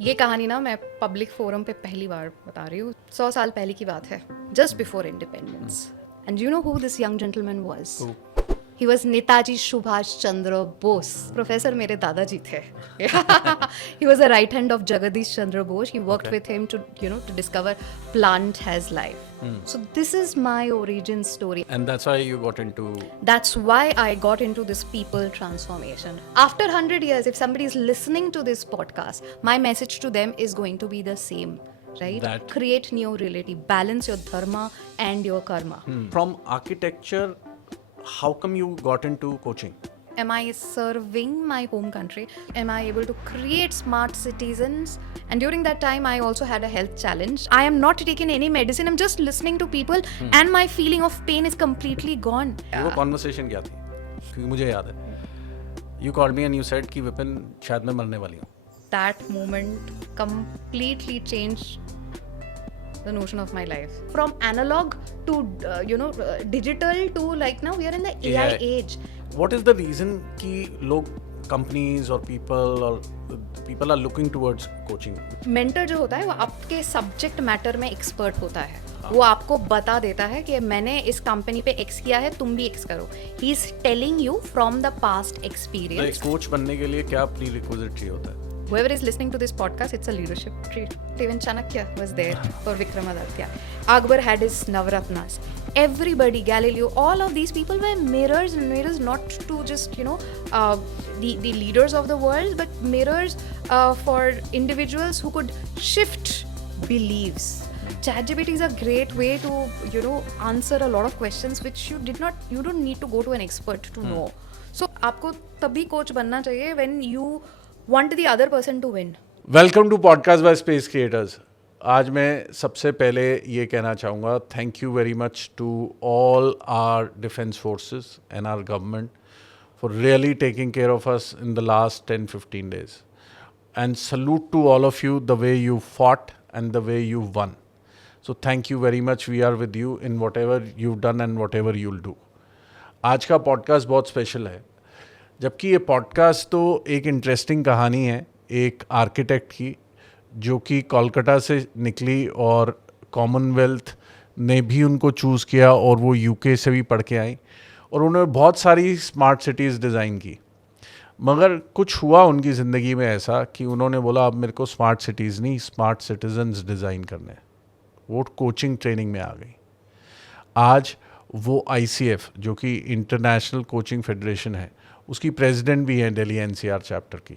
ये कहानी ना मैं पब्लिक फोरम पे पहली बार बता रही हूँ। 100 साल पहले की बात है, just before independence. And you know who this young gentleman was? He was Netaji Subhash Chandra Bose. Professor मेरे दादाजी थे। He was a right hand of Jagadish Chandra Bose. He worked with him to discover plant has life. So this is my origin story. And that's why you got into... That's why I got into this people transformation. After 100 years, if somebody is listening to this podcast, my message to them is going to be the same, right? That- Create new reality, balance your dharma and your karma. From architecture, how come you got into coaching? Am I serving my home country? Am I able to create smart citizens? And during that time, I also had a health challenge. I am not taking any medicine. I'm just listening to people, and my feeling of pain is completely gone. वो conversation क्या थी? क्योंकि मुझे याद है. You called me and you said कि विपिन शायद मैं मरने वाली हूँ. That moment completely changed the notion of my life. From analog to digital to like now we are in the AI age. What is the reason कि लोग companies or people are looking towards coaching? Mentor जो होता है वो आपके subject matter में expert होता है. वो आपको बता देता है कि मैंने इस कंपनी पे एक्स किया है, तुम भी एक्स करो. He is telling you from the past experience. Coach बनने के लिए क्या प्रीरिक्विजिट चाहिए होता है? Whoever is listening to this podcast, it's a leadership trait. Even Chanakya was there for Vikramaditya. Akbar had his Navratnas. Everybody, Galileo, all of these people were mirrors, and mirrors not to just, the leaders of the world, but mirrors for individuals who could shift beliefs. ChatGPT is a great way to, answer a lot of questions which you don't need to go to an expert to know. So, आपको तभी coach बनना चाहिए when you want the other person to win. Welcome to podcast by space creators. आज मैं सबसे पहले ये कहना चाहूँगा, thank you very much to all our defence forces and our government for really taking care of us in the last 10-15 days. And salute to all of you the way you fought and the way you won. So thank you very much. We are with you in whatever you done and what ever you'll do. आज का podcast बहुत special है, जबकि ये podcast तो एक interesting कहानी है एक आर्किटेक्ट की, जो कि कोलकाता से निकली और कॉमनवेल्थ ने भी उनको चूज़ किया और वो यूके से भी पढ़ के आई और उन्होंने बहुत सारी स्मार्ट सिटीज़ डिज़ाइन की. मगर कुछ हुआ उनकी ज़िंदगी में ऐसा कि उन्होंने बोला अब मेरे को स्मार्ट सिटीज़ नहीं, स्मार्ट सिटीजन्स डिज़ाइन करने हैं. वो कोचिंग ट्रेनिंग में आ गई. आज वो ICF जो कि इंटरनेशनल कोचिंग फेडरेशन है, उसकी प्रेसिडेंट भी है दिल्ली NCR चैप्टर की.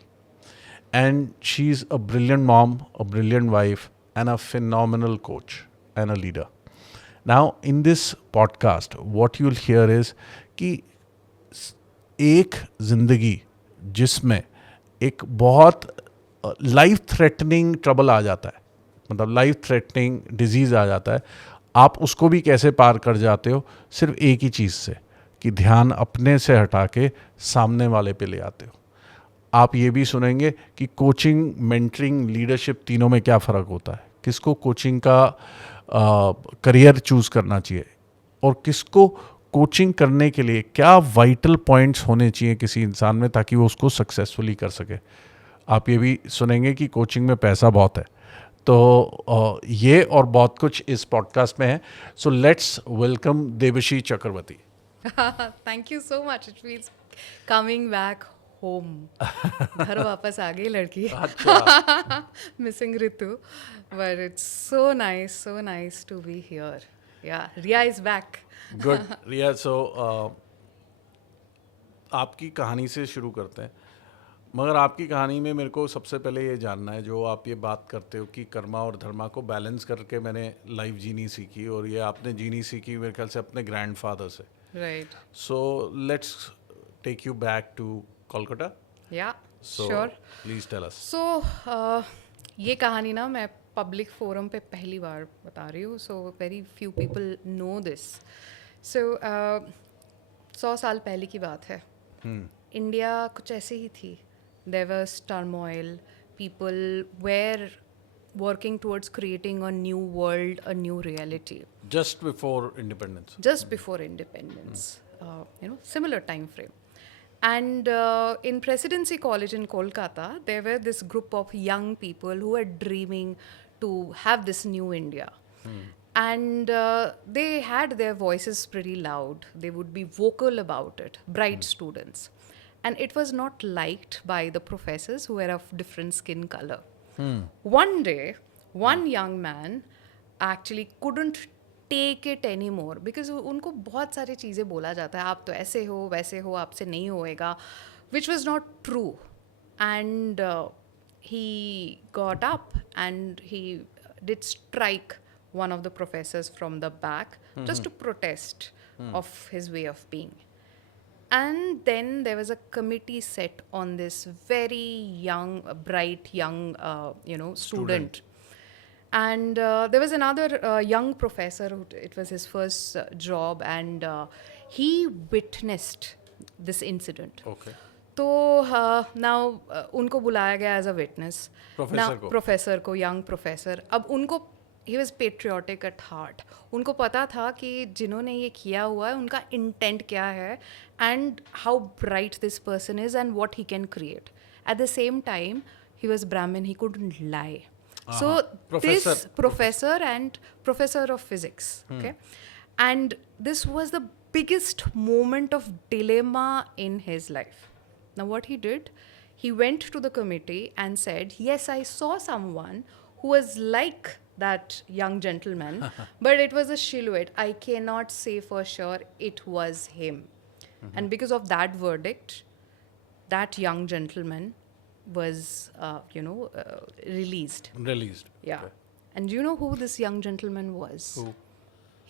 And she is a brilliant mom, a brilliant wife and a phenomenal coach and a leader. Now in this podcast what you'll here is कि एक ज़िंदगी जिसमें एक बहुत लाइफ थ्रेटनिंग ट्रबल आ जाता है, मतलब लाइफ थ्रेटनिंग डिजीज़ आ जाता है, आप उसको भी कैसे पार कर जाते हो सिर्फ एक ही चीज़ से कि ध्यान अपने से हटा के सामने वाले पे ले आते हो. आप ये भी सुनेंगे कि कोचिंग, मेंटरिंग, लीडरशिप तीनों में क्या फ़र्क होता है, किसको कोचिंग का करियर चूज़ करना चाहिए और किसको कोचिंग करने के लिए क्या वाइटल पॉइंट्स होने चाहिए किसी इंसान में ताकि वो उसको सक्सेसफुली कर सके. आप ये भी सुनेंगे कि कोचिंग में पैसा बहुत है. तो ये और बहुत कुछ इस पॉडकास्ट में है. So let's welcome Devshi Chakraborty. Thank you so much. It feels coming back home. घर वापस आ गई लड़की. Missing Ritu, but it's so nice to be here. Yeah, Riya is back. Good. Riya, so आपकी कहानी से शुरू करते हैं. मगर आपकी कहानी में मेरे को सबसे पहले ये जानना है, जो आप ये बात करते हो कि कर्मा और धर्मा को बैलेंस करके मैंने लाइफ जीनी सीखी, और ये आपने जीनी सीखी मेरे ख्याल से अपने ग्रैंडफादर से. Right. So let's take you back to Kolkata. Yeah. So Sure. please tell us. So ये कहानी ना मैं पब्लिक फोरम पे पहली बार बता रही हूँ. So very few people know this. So 100 साल पहले की बात है. इंडिया कुछ ऐसे ही थी. There was turmoil. People were working towards creating a new world, a new reality. Just before independence. Just before independence. Similar time frame. And in Presidency College in Kolkata, there were this group of young people who were dreaming to have this new India. And they had their voices pretty loud. They would be vocal about it, bright students. And it was not liked by the professors who were of different skin color. One day, one young man actually couldn't take it any more because उनको बहुत सारी चीज़ें बोला जाता है आप तो ऐसे हो वैसे हो आपसे नहीं होएगा which was not true and he got up and he did strike one of the professors from the back just to protest of his way of being. And then there was a committee set on this very young, bright, young, student. And there was another young professor who it was his first job, and he witnessed this incident. Okay. तो now उनको बुलाया गया as a witness professor को young professor. अब उनको he was patriotic at heart. उनको पता था कि जिन्होंने ये किया हुआ है उनका इंटेंट क्या है and how bright this person is and what he can create. At the same time he was Brahmin, he couldn't lie. So this professor and professor of physics, okay, and this was the biggest moment of dilemma in his life. Now what he did, he went to the committee and said, yes, I saw someone who was like that young gentleman, but it was a silhouette. I cannot say for sure it was him. And because of that verdict, that young gentleman was released. Yeah. Okay. And do you know who this young gentleman was? Who?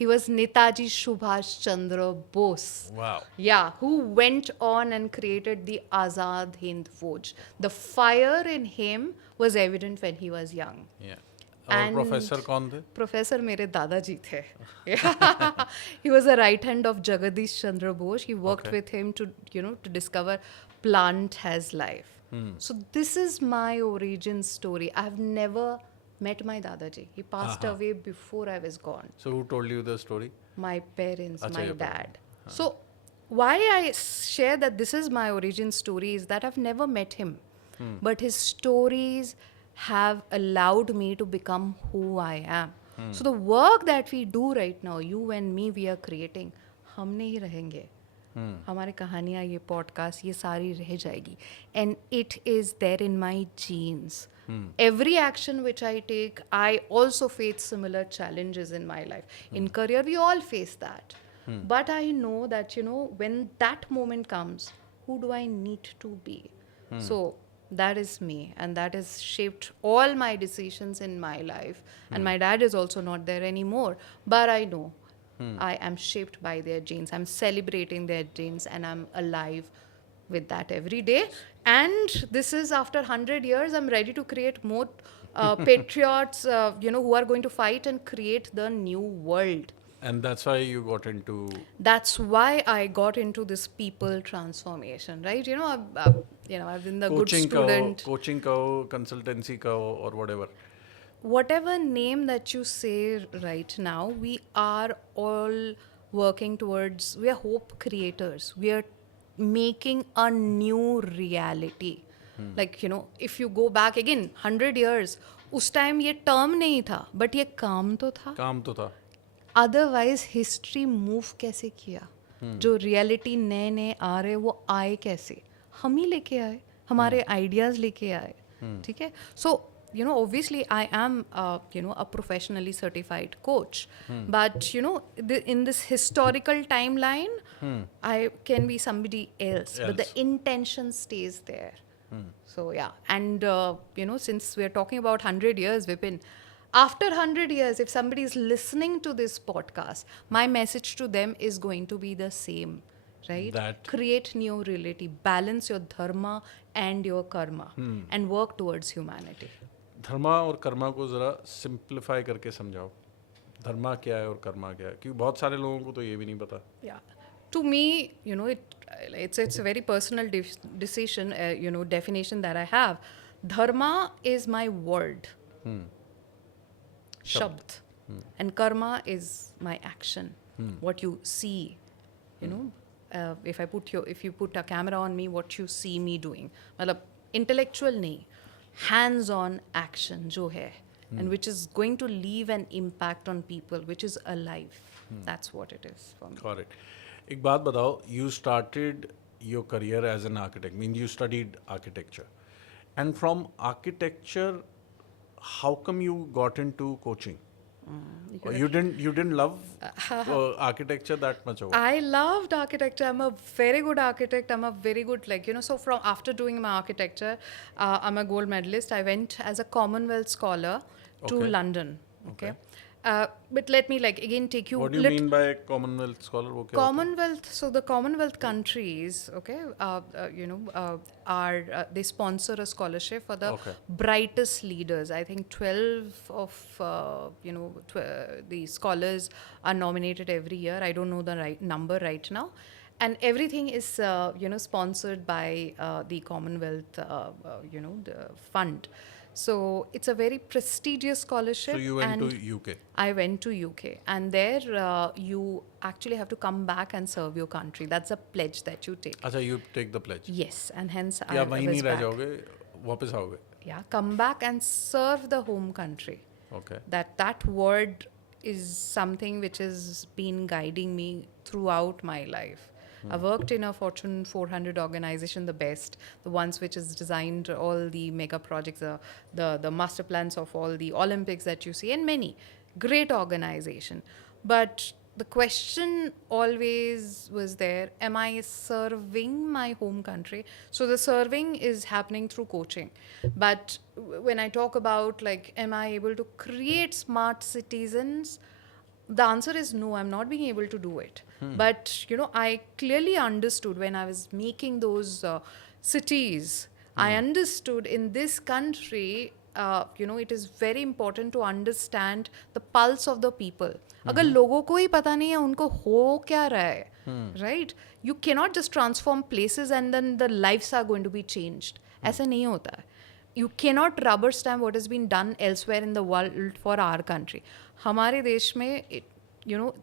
He was Netaji Subhash Chandra Bose. Wow. Yeah, who went on and created the Azad Hind Fauj. The fire in him was evident when he was young. Yeah. और And professor कौन थे? Professor मेरे दादाजी थे. He was a right hand of Jagadish Chandra Bose. He worked Okay. with him to discover plant has life. So this is my origin story. I've never met my Dadaji. He passed away before I was gone. So who told you the story? My parents, Acha, my your dad. So why I share that this is my origin story is that I've never met him. But his stories have allowed me to become who I am. So the work that we do right now, you and me, we are creating, हम नहीं रहेंगे. हमारी कहानियाँ, ये podcast, ये सारी रह जाएगी. And it is there in my genes. Every action which I take, I also face similar challenges in my life. In career, we all face that. But I know that, when that moment comes, who do I need to be? So that is me, and that has shaped all my decisions in my life. And my dad is also not there anymore. But I know I am shaped by their genes. I'm celebrating their genes, and I'm alive with that every day. And this is after 100 years, I'm ready to create more patriots, who are going to fight and create the new world. And that's why you got into... That's why I got into this people transformation, right? I've been the good student. Coaching ka ho, consultancy ka ho, or whatever. Whatever name that you say right now, we are all working towards, we are hope creators. We are making a new reality. Like, if you go back again 100 years, उस time ये term नहीं था, but ये काम तो था. Otherwise history move कैसे किया? जो रियलिटी नए नए आ रहे वो आए कैसे? हम ही लेके आए, हमारे आइडियाज लेके आए. ठीक है. सो obviously I am a professionally certified coach, but in this historical timeline, I can be somebody else, but the intention stays there. So yeah, and since we are talking about 100 years, Vipin, after 100 years, if somebody is listening to this podcast, my message to them is going to be the same, right? Create new reality, balance your dharma and your karma, and work towards humanity. धर्मा और कर्मा को ज़रा simplify करके समझाओ. धर्मा क्या है और कर्मा क्या है, क्योंकि बहुत सारे लोगों को तो ये भी नहीं पता. Yeah. To me, it's a very personal decision, definition that I have. Dharma is my word. Shabd. And karma is my action. What you see, if you put a camera on me, what you see me doing. मतलब intellectual नहीं, hands-on action जो है, and which is going to leave an impact on people, which is alive. That's what it is for me. Got it. एक बात बताओ, you started your career as an architect, means you studied architecture, and from architecture, how come you got into coaching? Or you didn't love architecture that much over? I loved architecture. I'm a very good architect. I'm a very good, like, so from after doing my architecture, I'm a gold medalist. I went as a Commonwealth scholar to Okay. London. Okay. But let me, like, again take you. What do you mean by Commonwealth scholar? वो क्या होता है? Commonwealth, so the Commonwealth countries, okay, are they sponsor a scholarship for the Okay. brightest leaders. I think 12 of the scholars are nominated every year. I don't know the right number right now, and everything is sponsored by the Commonwealth the fund. So it's a very prestigious scholarship. So you went and to UK. I went to UK, and there you actually have to come back and serve your country. That's a pledge that you take. अच्छा, you take the pledge. Yes, and hence या I वहीं was नहीं रह back. जाओगे, वापस आओगे. Yeah, come back and serve the home country. Okay. That word is something which has been guiding me throughout my life. I worked in a Fortune 400 organization, the best, the ones which has designed all the mega projects, the master plans of all the Olympics that you see, and many great organization. But the question always was there: am I serving my home country? So the serving is happening through coaching. But when I talk about, like, am I able to create smart citizens? The answer is no, I'm not being able to do it. But, I clearly understood when I was making those cities, I understood in this country, it is very important to understand the pulse of the people. अगर लोगों को ही पता नहीं है उनको हो क्या रहा है, right? You cannot just transform places and then the lives are going to be changed. ऐसा नहीं होता है. You cannot rubber stamp what has been done elsewhere in the world for our country. हमारे देश में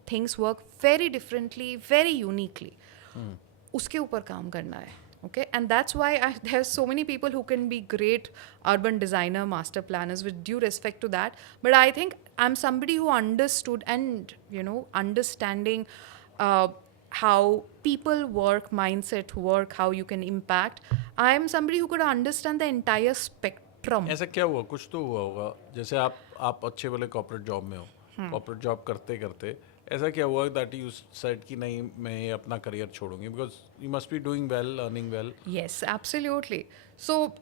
things work very differently, very uniquely. उसके ऊपर काम करना है. Okay, and that's why there are so many people who can be great urban designer, master planners, with due respect to that. But I think I'm somebody who understood and, understanding how people work, mindset work, how you can impact. I am somebody who could understand the entire spectrum. ऐसा क्या हुआ? कुछ तो हुआ होगा. जैसे आप अच्छे वाले कॉर्पोरेट जॉब में हो, कॉर्पोरेट जॉब करते करते ऐसा क्या हुआ that you said कि नहीं, मैं अपना career छोड़ूंगी, because you must be doing well, earning well. Yes, absolutely. So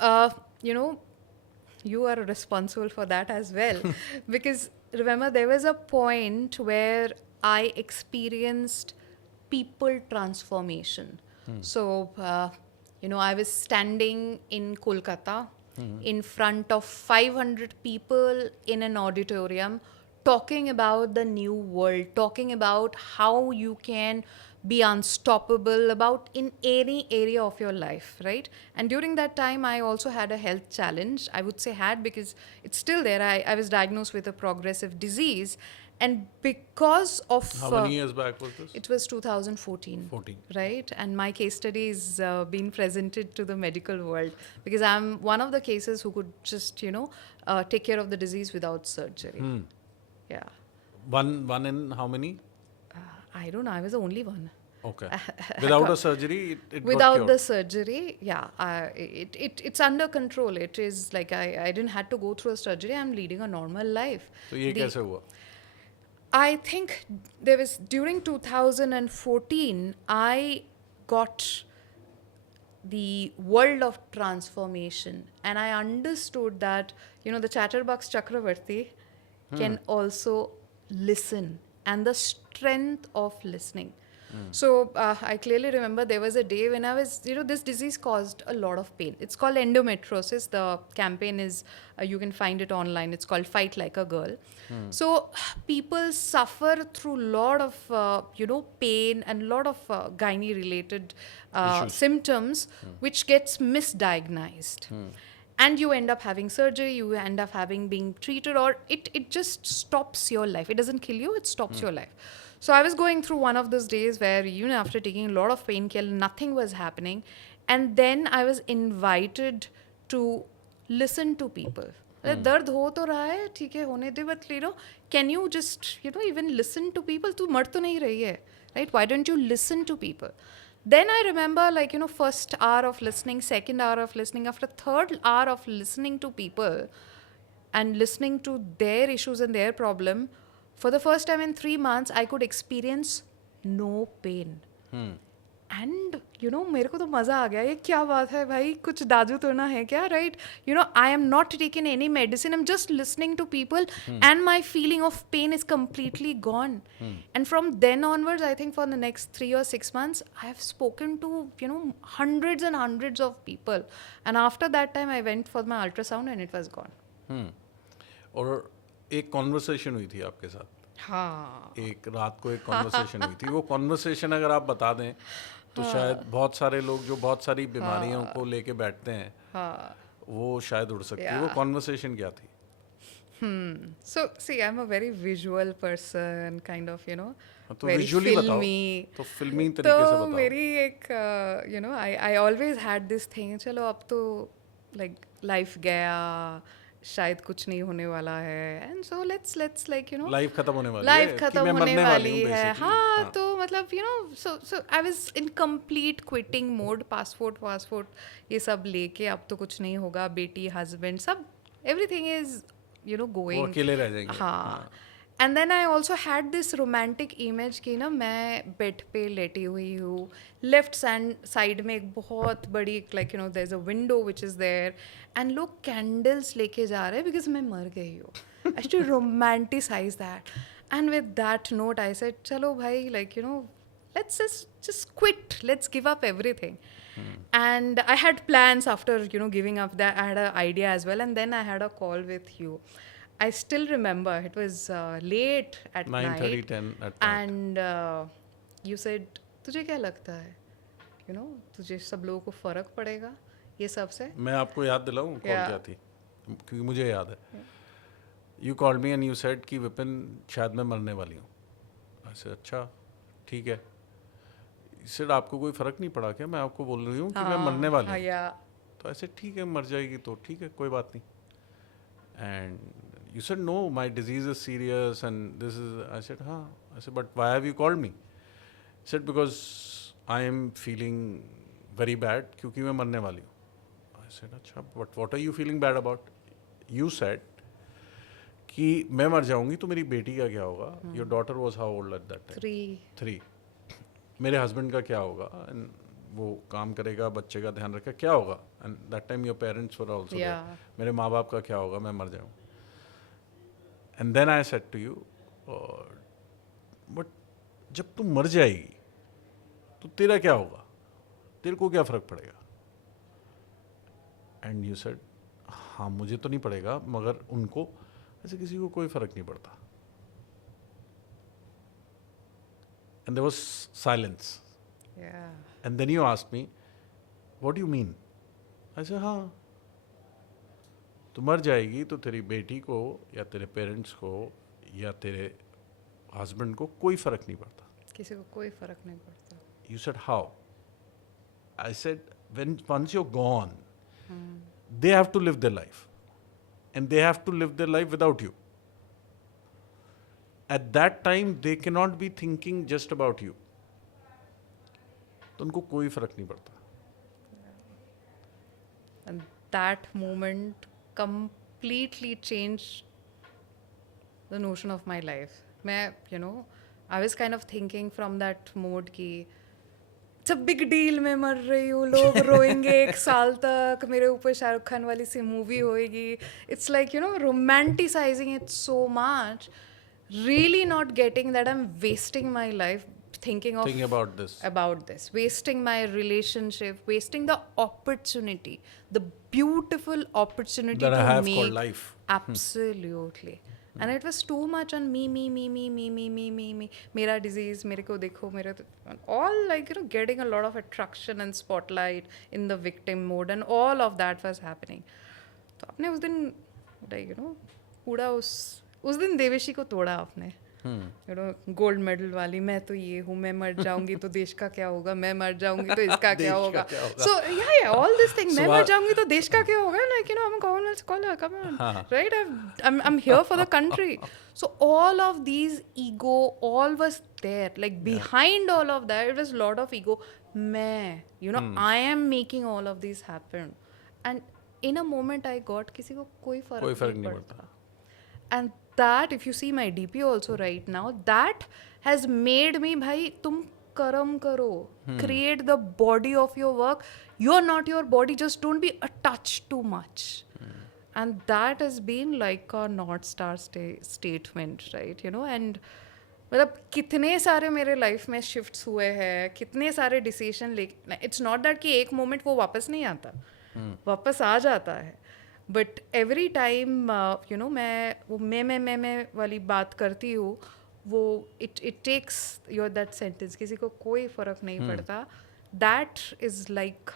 you are responsible for that as well. Because remember, there was a point where I experienced people transformation. So I was standing in Kolkata in front of 500 people in an auditorium, talking about the new world, talking about how you can be unstoppable about in any area of your life, right? And during that time, I also had a health challenge. I would say had, because it's still there. I was diagnosed with a progressive disease. And because of... How many years back was this? It was 2014. 14. Right? And my case study is being presented to the medical world, because I'm one of the cases who could just, take care of the disease without surgery. Yeah. One in how many? I don't know. I was the only one. Okay. Without a surgery, it got Without cured. the surgery, yeah. It's under control. It is like I didn't have to go through a surgery. I'm leading a normal life. तो ये कैसे हुआ? I think there was, during 2014, I got the world of transformation, and I understood that, the Chatterbox Chakravarti can also listen, and the strength of listening. So I clearly remember there was a day when I was, this disease caused a lot of pain. It's called endometriosis. The campaign is, you can find it online. It's called Fight Like a Girl. So people suffer through a lot of, pain and a lot of gynae-related symptoms, which gets misdiagnosed. And you end up having surgery, you end up being treated, or it just stops your life. It doesn't kill you, it stops your life. So I was going through one of those days where, you know, after taking a lot of painkiller, nothing was happening. And then I was invited to listen to people. दर्द हो तो रहा है, ठीक है, होने दे, but you know, can you just, you know, even listen to people? तू मर तो नहीं रही है, right? Why don't you listen to people? Then I remember, like, you know, first hour of listening, second hour of listening, after third hour of listening to people and listening to their issues and their problem, for the first time in 3 months, I could experience no pain. And you know, मेरे को तो मज़ा आ गया, ये क्या बात है भाई, कुछ दादू तो ना है क्या, right? You know, I am not taking any medicine, I'm just listening to people, and my feeling of pain is completely gone. And from then onwards, I think for the next 3 or 6 months, I have spoken to, you know, hundreds and hundreds of people. And after that time, I went for my ultrasound and it was gone. और एक conversation हुई थी आपके साथ, हाँ, एक रात को एक कॉन्वर्सेशन हुई थी, वो कॉन्वर्सेशन अगर आप बता दें तो शायद बहुत सारे लोग जो बहुत सारी बीमारियों को लेके बैठते हैं वो शायद उड़ सकती है। वो कॉन्वर्सेशन क्या थी? So see, I'm a very visual person, kind of, you know, तो very विजुअली बताओ, filmy. तो फिल्मी तरीके से तो बताओ। मेरी एक, you know, I always had this thing, चलो अब तो like life गया, शायद कुछ नहीं होने वाला है, and so let's like, you know, life खत्म होने वाली लाइफ है, खत्म कि मैं होने मरने वाली हूँ है, basically। हाँ, तो मतलब, you know, so I was in complete quitting mode, passport ये सब लेके, अब तो कुछ नहीं होगा, बेटी, husband, सब everything is, you know, वो going, अकेले रह जाएंगे। हाँ. And then I also had this romantic image कि ना मैं बेड पे लेटी हुई हूँ, लेफ्ट साइड में एक बहुत बड़ी, like, you know, there is a window which is there, and लोग कैंडल्स लेके जा रहे हैं बिकॉज मैं मर गई हूँ. I too romanticise that, and with that note I said, चलो भाई, like, you know, let's just quit, let's give up everything. And I had plans after, you know, giving up that, I had an idea as well, and then I had a call with you. I still remember it was late at 9:30, night, 10 at night। and you said, तुझे क्या लगता है, you know, तुझे सब लोगों को फर्क पड़ेगा ये सब से? मैं आपको याद दिलाऊं कॉल Yeah. क्या थी, क्योंकि मुझे याद है। You called me and you said कि विपिन शायद मैं मरने वाली हूँ। ऐसे अच्छा ठीक है, इससे आपको कोई फ़र्क नहीं पड़ा क्या? मैं आपको बोल रही हूँ कि मैं मरने वाली हूँ। yeah. तो ऐसे ठीक है, मर जाएगी तो ठीक है, कोई बात नहीं। And you said no, my disease is serious and this is, I said हाँ, I said but why have you called me? Said because I am feeling very bad, क्योंकि मैं मरने वाली हूँ। आई सेड अच्छा, but what are you feeling bad about? You said कि मैं मर जाऊंगी तो मेरी बेटी का क्या होगा? Your daughter was how old at that time? 3। मेरे हस्बैंड का क्या होगा? एंड वो काम करेगा, बच्चे का ध्यान रखेगा, क्या होगा? And that time your parents were also there. मेरे माँ बाप का क्या होगा? मैं मर जाऊँ। And then I said to you, but जब तू मर जाएगी तो तेरा क्या होगा? तेरे को क्या फ़र्क पड़ेगा? एंड यू सेड हाँ, मुझे तो नहीं पड़ेगा, मगर उनको, ऐसे किसी को कोई फ़र्क नहीं पड़ता। And there was silence. Yeah. And then you asked me, what do you mean? I said, हाँ, तू मर जाएगी तो तेरी बेटी को या तेरे पेरेंट्स को या तेरे हस्बैंड को कोई फ़र्क नहीं पड़ता। किसी को कोई फर्क नहीं पड़ता। You said, how? I said, once you're gone, they have to live their life. And they have to live their life without you. At that time, they cannot be thinking just about you. तो उनको कोई फ़र्क नहीं पड़ता। And that moment completely changed the notion of my life. मैं, you know, I was kind of thinking from that mode कि it's a big deal, मैं मर रही हूँ, लोग रोएंगे 1 साल तक, मेरे ऊपर शाहरुख खान वाली सी मूवी होएगी. It's like, you know, romanticizing it so much, really not getting that I'm wasting my life thinking about this. Wasting my relationship, wasting the opportunity, the beautiful opportunity That to I have make. called life. Absolutely. And it was too much on me. Mera disease, mere ko dekho, all, like, you know, getting a lot of attraction and spotlight in the victim mode, and all of that was happening. तो आपने उस दिन, like, you know, पूरा उस दिन देवेशी को तोड़ा आपने. यू नो गोल्ड मेडल वाली, मैं तो ये हूँ, मैं मर जाऊंगी तो देश का क्या होगा, मैं मर जाऊंगी तो इसका देश क्या का होगा. क्या होगा? So yeah, all this thing, मैं So, मर जाऊंगी तो देश का क्या होगा, like you know I'm a Commonwealth scholar, come on, हाँ. right? I'm here for the country. So all of these ego, all was there, like behind all of that, it was a lot of ego. मैं, you know, I am making all of these happen, and in a moment I got किसी को कोई कोई फर्क फर्क नहीं नहीं पड़ता. And that, if you see my DP also right now, that has made me, bhai, tum karam karo. Create the body of your work. You're not your body, just don't be attached too much. And that has been like a North Star statement, right? You know, and मतलब कितने सारे मेरे life में shifts हुए हैं, कितने सारे decision ले. इट्स नॉट दैट कि एक मोमेंट वो वापस नहीं आता, वापस आ जाता है. But every time you know मैं वो मैं वाली बात करती हूँ, वो it takes your that sentence, किसी को कोई फ़र्क नहीं पड़ता. That is like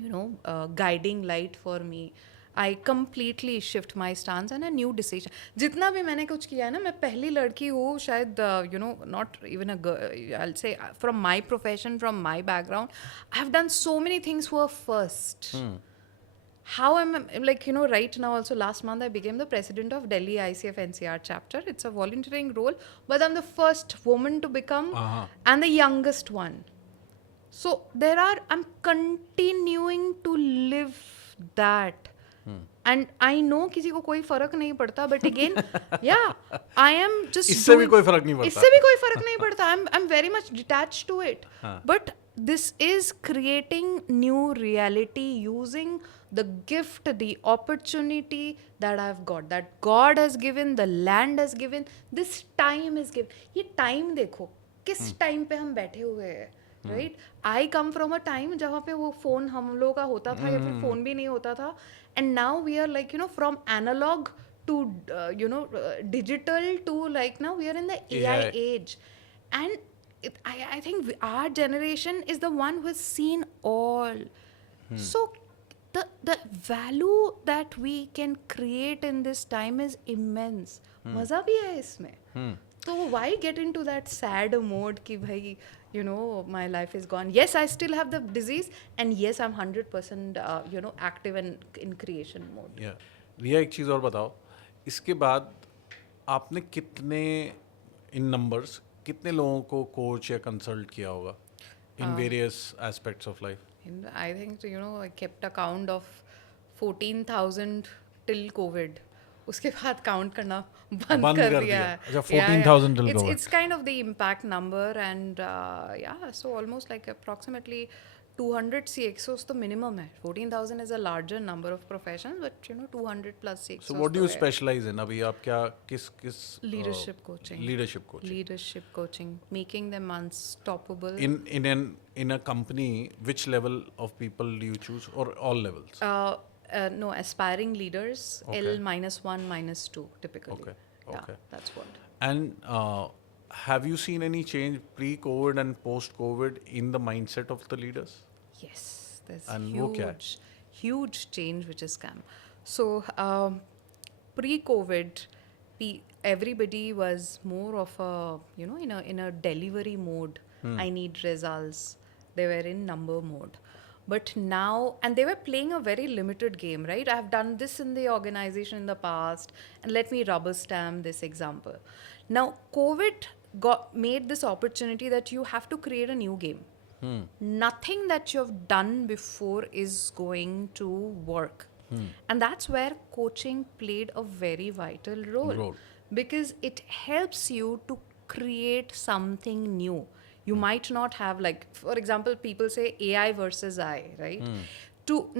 you know, guiding light for me. I completely shift my stance and a new decision. जितना भी मैंने कुछ किया है ना, मैं पहली लड़की हूँ शायद, you know, not even a girl, I'll say from my profession, from my background, I've done so many things who are first. How am I, like, you know, right now also last month I became the president of Delhi ICF NCR chapter. It's a volunteering role, but I'm the first woman to become and the youngest one. So I'm continuing to live that. And I know किसी को कोई फर्क नहीं पड़ता, but again, yeah, I am just इससे भी कोई फर्क नहीं पड़ता. इससे भी कोई फर्क नहीं पड़ता. I'm very much detached to it. But this is creating new reality using the gift, the opportunity that I've got, that God has given, the land has given, this time is given. ये time देखो किस time पे हम बैठे हुए हैं. Right, I come from a time जहाँ पे वो फोन हम लोगों का होता था या फिर फोन भी नहीं होता था, and now we are like you know from analogue to you know digital to like now we are in the AI age. एंड I think our generation is the one who has seen all. So the value that we can create in this time is immense. मजा भी है इसमें. तो why get into that sad mode कि भाई you know my life is gone. Yes, I still have the disease, and yes, I'm 100% you know active and in creation mode. Yeah. रिया, एक चीज़ और बताओ, इसके बाद आपने कितने इन नंबर्स कितने लोगों को कोच या कंसल्ट किया होगा in various aspects of life? I think you know I kept a count of 14,000 till COVID. उसके बाद काउंट करना बंद कर दिया है. अच्छा, 14,000 till COVID. It's kind of the impact number, and yeah, so almost like approximately 200 CXOs तो minimum है. 14,000 is a larger number of professions, but you know 200 plus CXOs. So what do you specialize in? अभी आप क्या किस leadership coaching. Leadership coaching, making them unstoppable. In a company, which level of people do you choose, or all levels? No, aspiring leaders, Okay. L -1, -2 typically. Okay. Yeah, that's what. And have you seen any change pre-COVID and post-COVID in the mindset of the leaders? Yes, there's And वो क्या है? huge change which has come. So pre-COVID, everybody was more of a you know in a delivery mode. I need results. They were in number mode. But now, and they were playing a very limited game, right? I've done this in the organization in the past, and let me rubber stamp this example. Now, COVID made this opportunity that you have to create a new game. Nothing that you have done before is going to work. And that's where coaching played a very vital role. Because it helps you to create something new. You might not have, like, for example, people say AI versus I, right?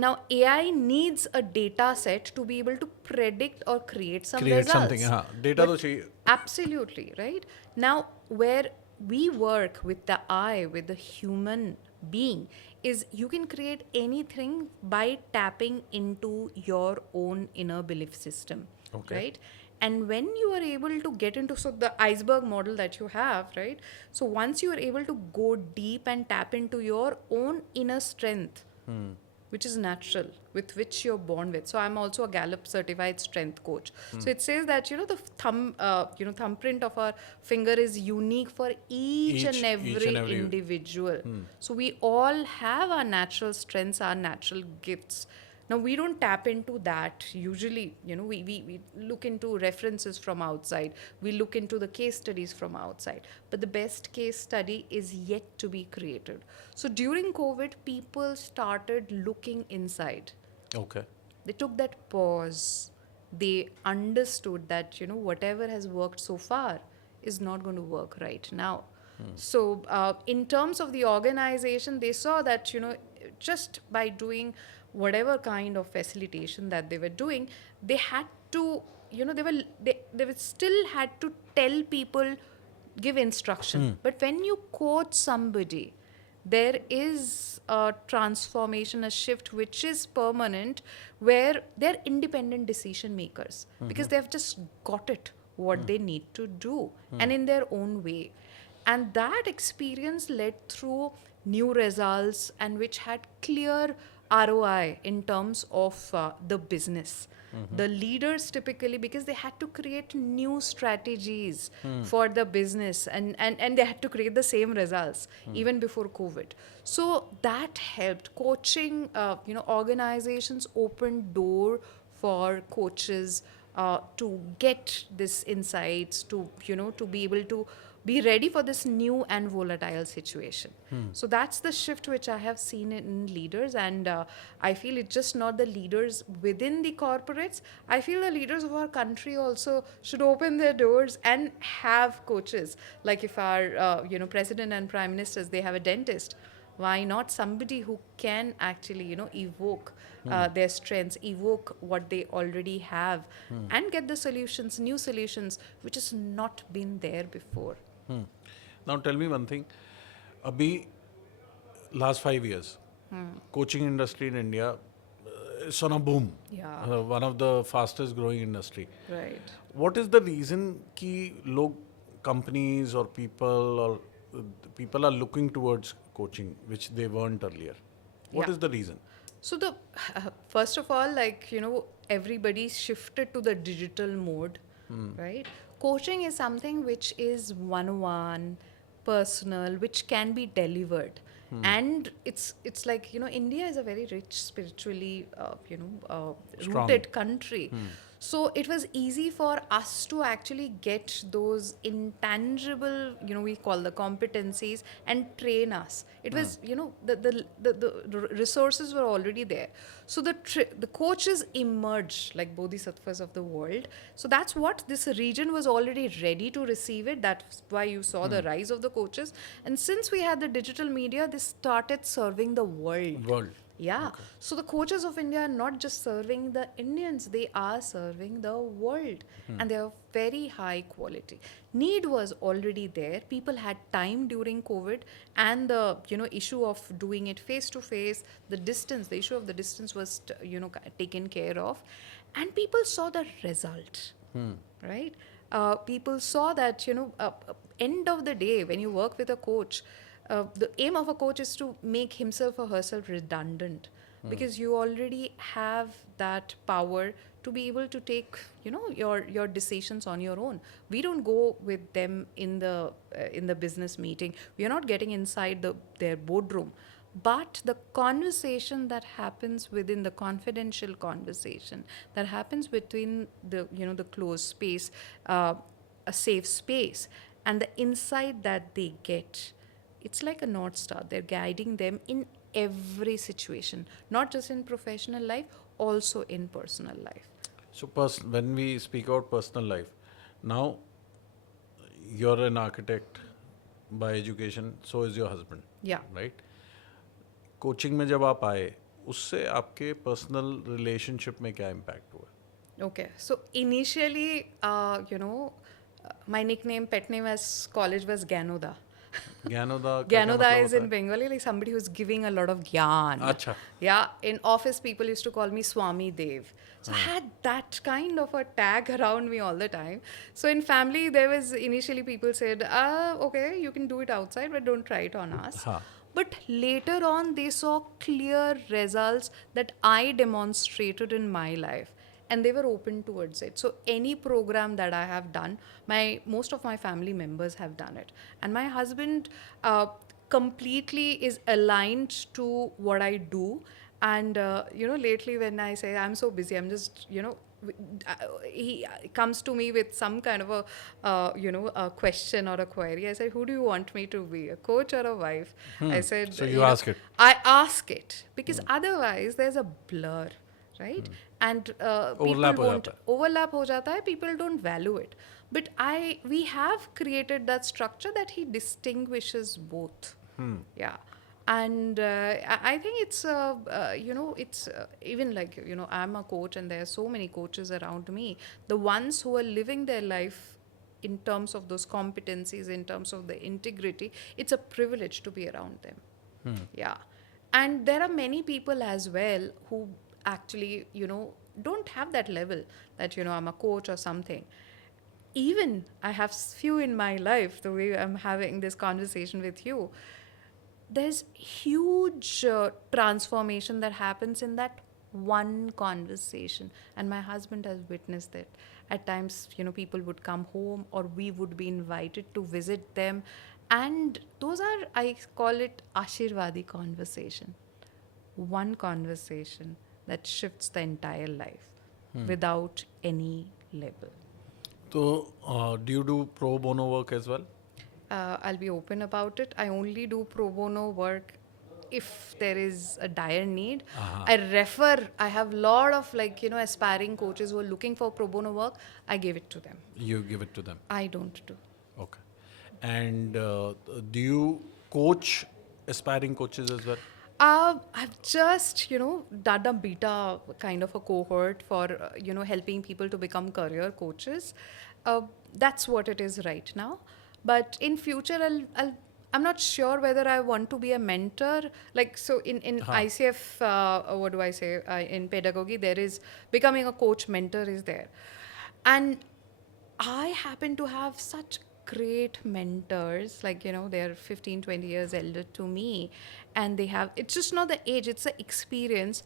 Now AI needs a data set to be able to predict or create some results. Something, हाँ, data तो चाहिए. Absolutely, right? Now, where we work with the I, with the human being, is you can create anything by tapping into your own inner belief system, right? And when you are able to get into, so the iceberg model that you have, right? So once you are able to go deep and tap into your own inner strength, which is natural, with which you're born with. So I'm also a Gallup certified strength coach. So it says that the thumbprint of our finger is unique for each and every individual. So we all have our natural strengths, our natural gifts. Now, we don't tap into that. Usually, we look into references from outside. We look into the case studies from outside. But the best case study is yet to be created. So during COVID, people started looking inside. Okay. They took that pause. They understood that, whatever has worked so far is not going to work right now. So, in terms of the organization, they saw that, just by doing whatever kind of facilitation that they were doing, they had to, they were still had to tell people, give instruction. But when you coach somebody, there is a transformation, a shift which is permanent, where they're independent decision makers because they've just got it what they need to do and in their own way. And that experience led through new results and which had clear ROI in terms of the business. The leaders typically, because they had to create new strategies for the business and they had to create the same results even before COVID. So that helped. Coaching, organizations opened door for coaches to get this insights, to be able to be ready for this new and volatile situation. So that's the shift which I have seen in leaders, and I feel it's just not the leaders within the corporates. I feel the leaders of our country also should open their doors and have coaches. Like if our president and prime ministers, they have a dentist. Why not somebody who can actually, evoke their strengths, evoke what they already have, and get the solutions, new solutions, which has not been there before. Now tell me one thing. Abhi, last 5 years, coaching industry in India is on a boom. Yeah. One of the fastest growing industry. Right. What is the reason कि लोग companies or people are looking towards coaching, which they weren't earlier? What Yeah. is the reason? So the first of all, everybody shifted to the digital mode, right? Coaching is something which is one-on-one, personal, which can be delivered, and it's like India is a very rich spiritually, Strong. rooted country. So it was easy for us to actually get those intangible, we call the competencies, and train us. It was, the resources were already there. So the coaches emerged like bodhisattvas of the world. So that's what this region was already ready to receive it. That's why you saw the rise of the coaches. And since we had the digital media, they started serving the world. Yeah. Okay. So the coaches of India are not just serving the Indians, they are serving the world. And they are very high quality. Need was already there. People had time during COVID, and the issue of doing it face to face, the issue of the distance was taken care of, and people saw the result. Right? People saw that end of the day, when you work with a coach, the aim of a coach is to make himself or herself redundant, because you already have that power to be able to take your decisions on your own. We don't go with them in the business meeting. We are not getting inside their boardroom. But the conversation that happens within the confidential conversation that happens between the closed space, a safe space, and the insight that they get, it's like a North Star. They're guiding them in every situation, not just in professional life, also in personal life. So when we speak about personal life, now you're an architect by education, so is your husband. Yeah. Right? Coaching में जब आप आए, उससे आपके personal relationship में क्या impact हुआ? Okay, so initially, my pet name as college was Gyanoda. Gyanoda is in Bengali, like somebody who's giving a lot of gyan. Acha. Yeah, in office people used to call me Swami Dev. So I had that kind of a tag around me all the time. So in family, there was initially people said, okay, you can do it outside, but don't try it on us. Haan. But later on, they saw clear results that I demonstrated in my life, and they were open towards it. So any program that I have done, my most of my family members have done it, and my husband completely is aligned to what I do. And lately when I say I'm so busy, I'm just he comes to me with some kind of a question or a query. I said, who do you want me to be, a coach or a wife? I said, So you ask it. I ask it because otherwise there's a blur, right? And people Overlap हो won't जाता है. overlap ho jata hai, people don't value it. But we have created that structure that he distinguishes both. Yeah. And I think it's it's even like I'm a coach and there are so many coaches around me, the ones who are living their life in terms of those competencies, in terms of the integrity, it's a privilege to be around them. Yeah. And there are many people as well who actually don't have that level, that I'm a coach or something. Even I have few in my life, the way I'm having this conversation with you, there's huge transformation that happens in that one conversation, and my husband has witnessed it. At times people would come home or we would be invited to visit them, and those are, I call it ashirwadi conversation. One conversation that shifts the entire life without any label. So do you do pro bono work as well? I'll be open about it. I only do pro bono work if there is a dire need. I have a lot of aspiring coaches who are looking for pro bono work. I give it to them. You give it to them. I don't do. Okay. And do you coach aspiring coaches as well? I've just, done a beta kind of a cohort for, helping people to become career coaches. That's what it is right now. But in future, I'm not sure whether I want to be a mentor. Like, so in ICF, what do I say? In pedagogy, there is becoming a coach mentor is there. And I happen to have such great mentors, they're 15, 20 years elder to me, and they have, it's just not the age, it's the experience.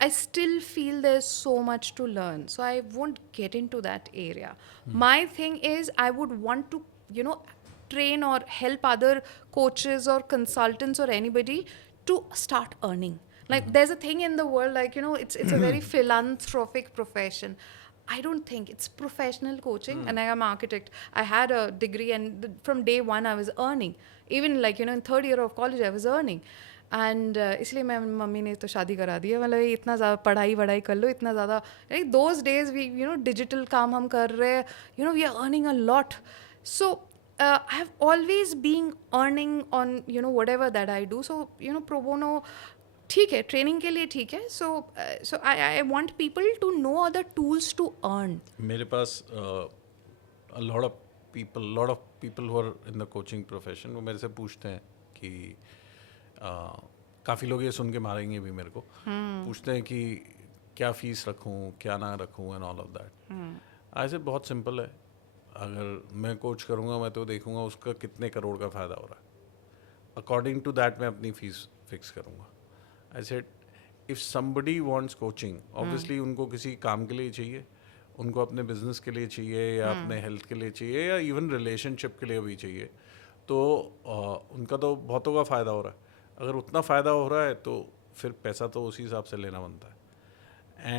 I still feel there's so much to learn, so I won't get into that area. My thing is, I would want to, train or help other coaches or consultants or anybody to start earning. Like, there's a thing in the world, it's a very philanthropic profession. I don't think it's professional coaching. And I am an architect. I had a degree, and from day one I was earning. Even in third year of college I was earning. And इसलिए मैं mummy ने तो शादी करा दी है. मतलब इतना ज़्यादा पढ़ाई वढ़ाई कर लो, इतना ज़्यादा, those days we digital काम हम कर रहे हैं, we are earning a lot. So I have always been earning on whatever that I do. So pro bono ठीक है, ट्रेनिंग के लिए ठीक है. So I want people to know other tools to earn. मेरे पास a lot of people who are in the coaching profession, वो मेरे से पूछते हैं कि काफ़ी लोग ये सुन के मारेंगे भी मेरे को, पूछते हैं कि क्या फीस रखूं, क्या ना रखूं एंड ऑल ऑफ दैट. ऐसे बहुत सिंपल है. अगर मैं कोच करूंगा, मैं तो देखूंगा उसका कितने करोड़ का फ़ायदा हो रहा है. अकॉर्डिंग टू दैट मैं अपनी फ़ीस फिक्स करूंगा. I said, if somebody wants coaching, obviously उनको किसी काम के लिए चाहिए, उनको अपने बिजनेस के लिए चाहिए, या अपने हेल्थ के लिए चाहिए, या इवन रिलेशनशिप के लिए भी चाहिए, तो उनका तो बहुतों का फ़ायदा हो रहा है. अगर उतना फ़ायदा हो रहा है तो फिर पैसा तो उसी हिसाब से लेना बनता है.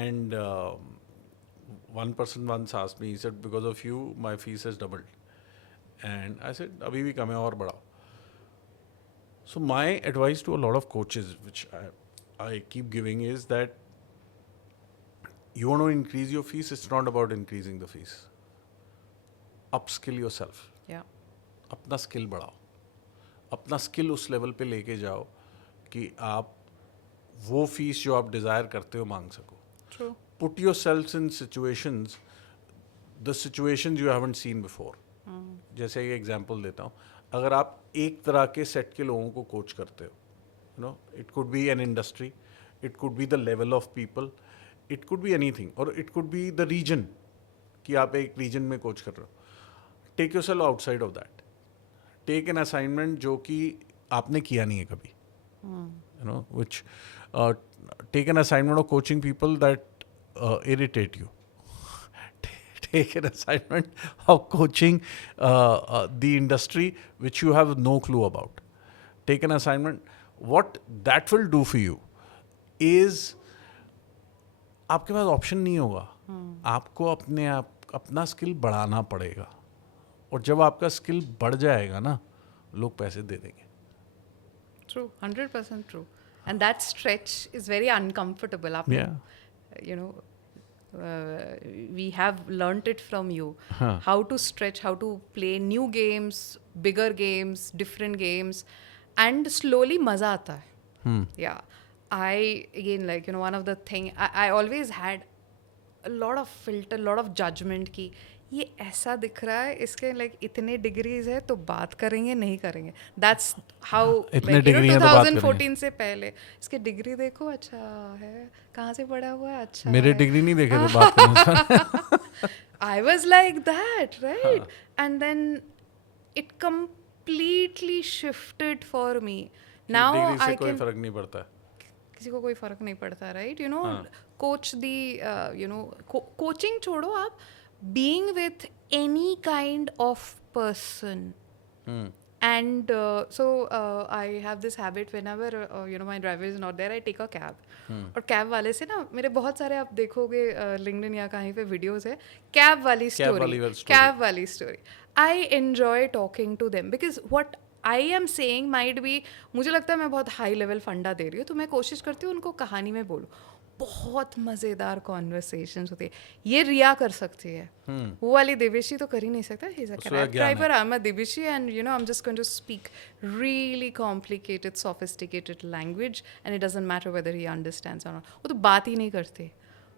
And one person once asked me, he said, because of you my fees has doubled. And I said, अभी भी कम है और बढ़ाओ. So my advice to a lot of coaches, which I keep giving, is that you want to increase your fees, it's not about increasing the fees. Upskill yourself. Yeah. अपना skill बढ़ाओ, अपना skill उस level पे लेके जाओ कि आप वो फीस जो आप डिज़ायर करते हो मांग सको. True. Put yourselves in situations, the situations you haven't seen before. जैसे एक एग्जांपल देता हूँ. अगर आप एक तरह के सेट के लोगों को कोच करते हो, it could be an industry, it could be the level of people, it could be anything, और it could be the region, कि आप एक रीजन में कोच कर रहे हो. Take yourself outside of that. Take an assignment जो कि आपने किया नहीं है कभी, you know, which take an assignment of coaching people that irritate you. Take an assignment of coaching the industry which you have no clue about. Take an assignment. What that will do for you is आपके पास option नहीं होगा, आपको अपना skill बढ़ाना पड़ेगा, और जब आपका स्किल बढ़ जाएगा ना, लोग पैसे दे देंगे. True, 100% true. And that stretch is very uncomfortable. Aapne, Yeah. You know, we have learnt it from you. Huh. How to stretch, how to play new games, bigger games, different games. And slowly maza aata hai. Yeah. Again, like, you know, one of the thing, I always had a lot of filter, a lot of judgment की ये ऐसा दिख रहा है, इसके like इतने degrees है तो बात करेंगे नहीं करेंगे. That's how इतने like, you know, degree है तो बात करेंगे. 2014 से पहले इसके डिग्री देखो, अच्छा है, कहाँ से पढ़ा हुआ है, अच्छा मेरे है. डिग्री नहीं देखे तो बात करना. I was like that, right? And then it completely shifted for me. Now degree से I कोई can फर्क नहीं पड़ता है. किसी को कोई फर्क नहीं पड़ता, right? You know, coach the, you know, coaching छोड़ो आप, being with any kind of person. And so I have this habit whenever you know my driver is not there, I take a cab. और cab वाले से ना मेरे बहुत सारे आप देखोगे लिंक्डइन या कहीं पे वीडियोस है, कैब वाली स्टोरी. I enjoy talking to them because what I am saying might be, मुझे लगता है मैं बहुत हाई लेवल फंडा दे रही हूँ, तो मैं कोशिश करती हूँ उनको कहानी में बोलूँ. बहुत मज़ेदार कॉन्वर्सेशंस होती है. ये रिया कर सकती है, वो वाली देवेशी तो कर ही नहीं सकता. He is a cab driver, I am a Deveshi, and you know I am just going to speak really complicated sophisticated language and it doesn't matter whether he understands और नॉट. वो तो बात ही नहीं करते.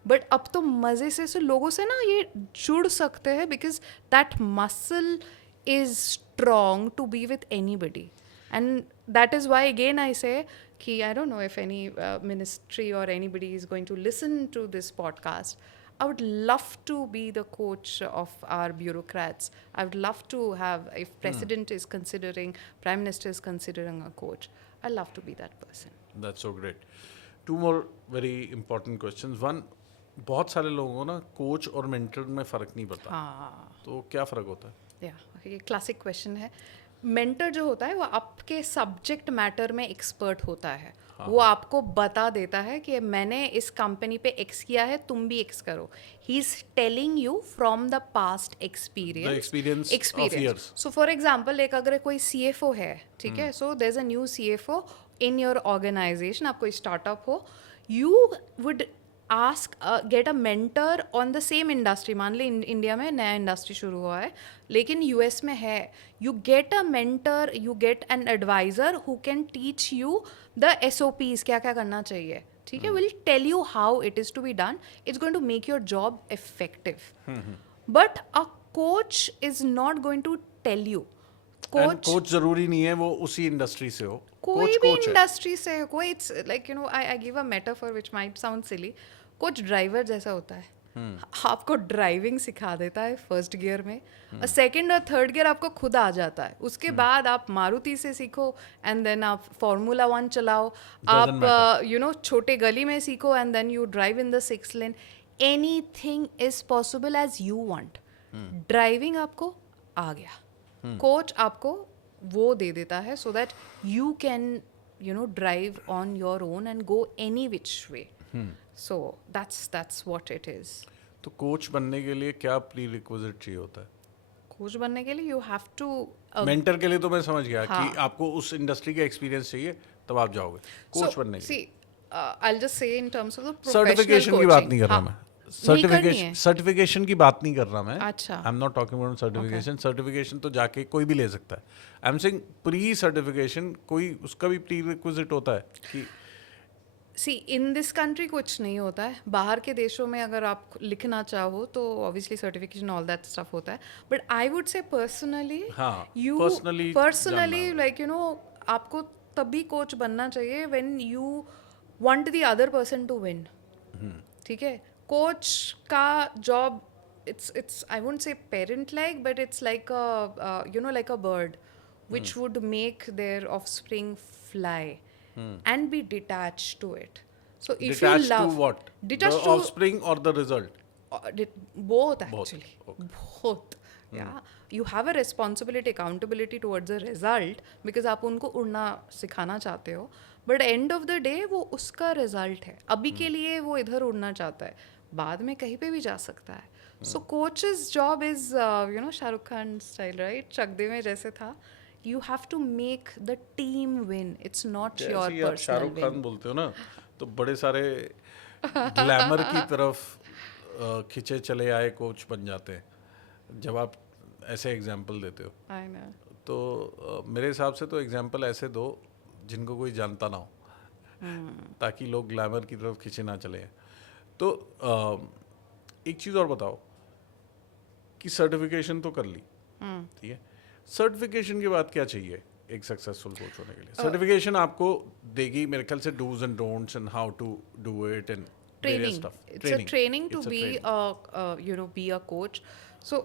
बट अब तो मज़े से लोगों से ना ये जुड़ सकते हैं because that muscle is strong to be with anybody. And that is why again I say ki I don't know if any ministry or anybody is going to listen to this podcast. I would love to be the coach of our bureaucrats. I would love to have, if president is considering, prime minister is considering a coach, I'd love to be that person. That's so great. Two more very important questions. One, बहुत सारे लोगों को ना coach और mentor में फ़र्क नहीं पड़ता. हाँ, तो क्या फ़र्क होता है? ये क्लासिक क्वेश्चन है. मेंटर जो होता है वो आपके सब्जेक्ट मैटर में एक्सपर्ट होता है. वो आपको बता देता है कि मैंने इस कंपनी पे एक्स किया है, तुम भी एक्स करो. He is telling you from the past experience. So for example, एक अगर कोई CFO है, ठीक है, so there is a new CFO in your organisation, आप कोई स्टार्टअप हो, you would ask get a mentor on the same industry. मान ली इंडिया में नया इंडस्ट्री शुरू हुआ है लेकिन US में है, you get a mentor, you get an adviser who can teach you the SOPs, क्या क्या करना चाहिए, ठीक है, will tell you how it is to be done. It's going to make your job effective. But a coach is not going to tell you. Coach जरूरी नहीं है वो उसी इंडस्ट्री से हो, कोई भी इंडस्ट्री से हो, कोई, it's like you know I give a metaphor which might sound silly. Coach driver जैसा होता है. आपको ड्राइविंग सिखा देता है फर्स्ट गियर में, और सेकंड और थर्ड गियर आपको खुद आ जाता है. उसके बाद आप मारुति से सीखो एंड देन आप फार्मूला 1 चलाओ, आप यू नो छोटे गली में सीखो and then you drive in the 6th lane. Anything is possible as you want. Driving आपको आ गया, कोच आपको वो दे देता है so that you can you know drive on your own and go any which way. So that's what it is. तो कोच बनने के लिए क्या प्री रिक्विजिट चाहिए होता है? कोच बनने के लिए यू हैव टू, मेंटर के लिए तो मैं समझ गया कि आपको उस इंडस्ट्री का एक्सपीरियंस चाहिए तब आप जाओगे. कोच बनने के लिए I will just say in terms of the certification की बात नहीं कर रहा मैं. सर्टिफिकेशन की बात नहीं कर रहा मैं. अच्छा, I am not talking about certification. Certification तो जाके कोई भी ले सकता है. आई एम सेइंग प्री सर्टिफिकेशन, कोई उसका भी प्री रिक्विजिट होता है कि सी इन दिस कंट्री कुछ नहीं होता है. बाहर के देशों में अगर आप लिखना चाहो तो obviously certification all that stuff होता है. But I would say personally like you know आपको तभी कोच बनना चाहिए when you want the other person to win. ठीक है, कोच का job it's I wouldn't say parent like, but it's like a you know like a bird. which would make their offspring fly and be detached to it. So if Detached you love to what? detached The to offspring or the result? both actually, Okay. both. Yeah, you have a responsibility, accountability towards a result because आप उनको उड़ना सिखाना चाहते हो, but end of the day वो उसका result है. अभी के लिए वो इधर उड़ना चाहता है, बाद में कहीं पे भी जा सकता है. So coach's job is Shahrukh Khan style, right? चक दे में जैसे था, you have to make the team win. It's not your जैसे ही आप personal शाहरुख खान win. बोलते हो ना, तो बड़े सारे ग्लैमर की तरफ खिंचे चले आए कोच बन जाते हैं जब आप ऐसे एग्जाम्पल देते हो. I know. तो मेरे हिसाब से तो एग्जाम्पल ऐसे दो जिनको कोई जानता ना हो, ताकि लोग ग्लैमर की तरफ खींचे ना चले. तो एक चीज़ और बताओ कि सर्टिफिकेशन तो कर ली, ठीक है, सर्टिफिकेशन के बाद क्या चाहिए एक सक्सेसफुल कोच होने के लिए? सर्टिफिकेशन आपको देगी मेरे ख्याल से dos and don'ts and how to do it and Training. It's a training to be be a coach. So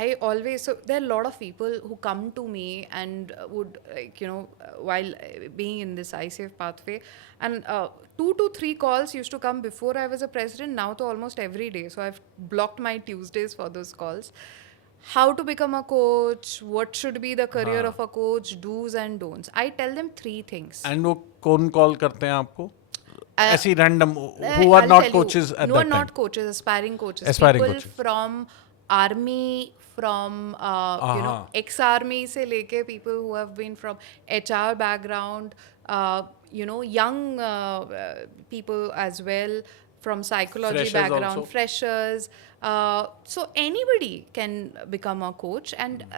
I always, so there are a lot of people who come to me and would while being in this ICF pathway, and 2 to 3 calls used to come before I was a president. Now to almost every day. So I've blocked my Tuesdays for those calls. How to become a coach? What should be the career of a coach? Do's and don'ts. I tell them 3 things. And वो कौन call करते हैं आपको? ऐसी random who I'll are not tell you, coaches at no, that not time? coaches, aspiring coaches. Aspiring People coaches. from army, from ex-army से लेके people who have been from HR background, young people as well from psychology Freshers background, also. freshers. So anybody can become a coach. And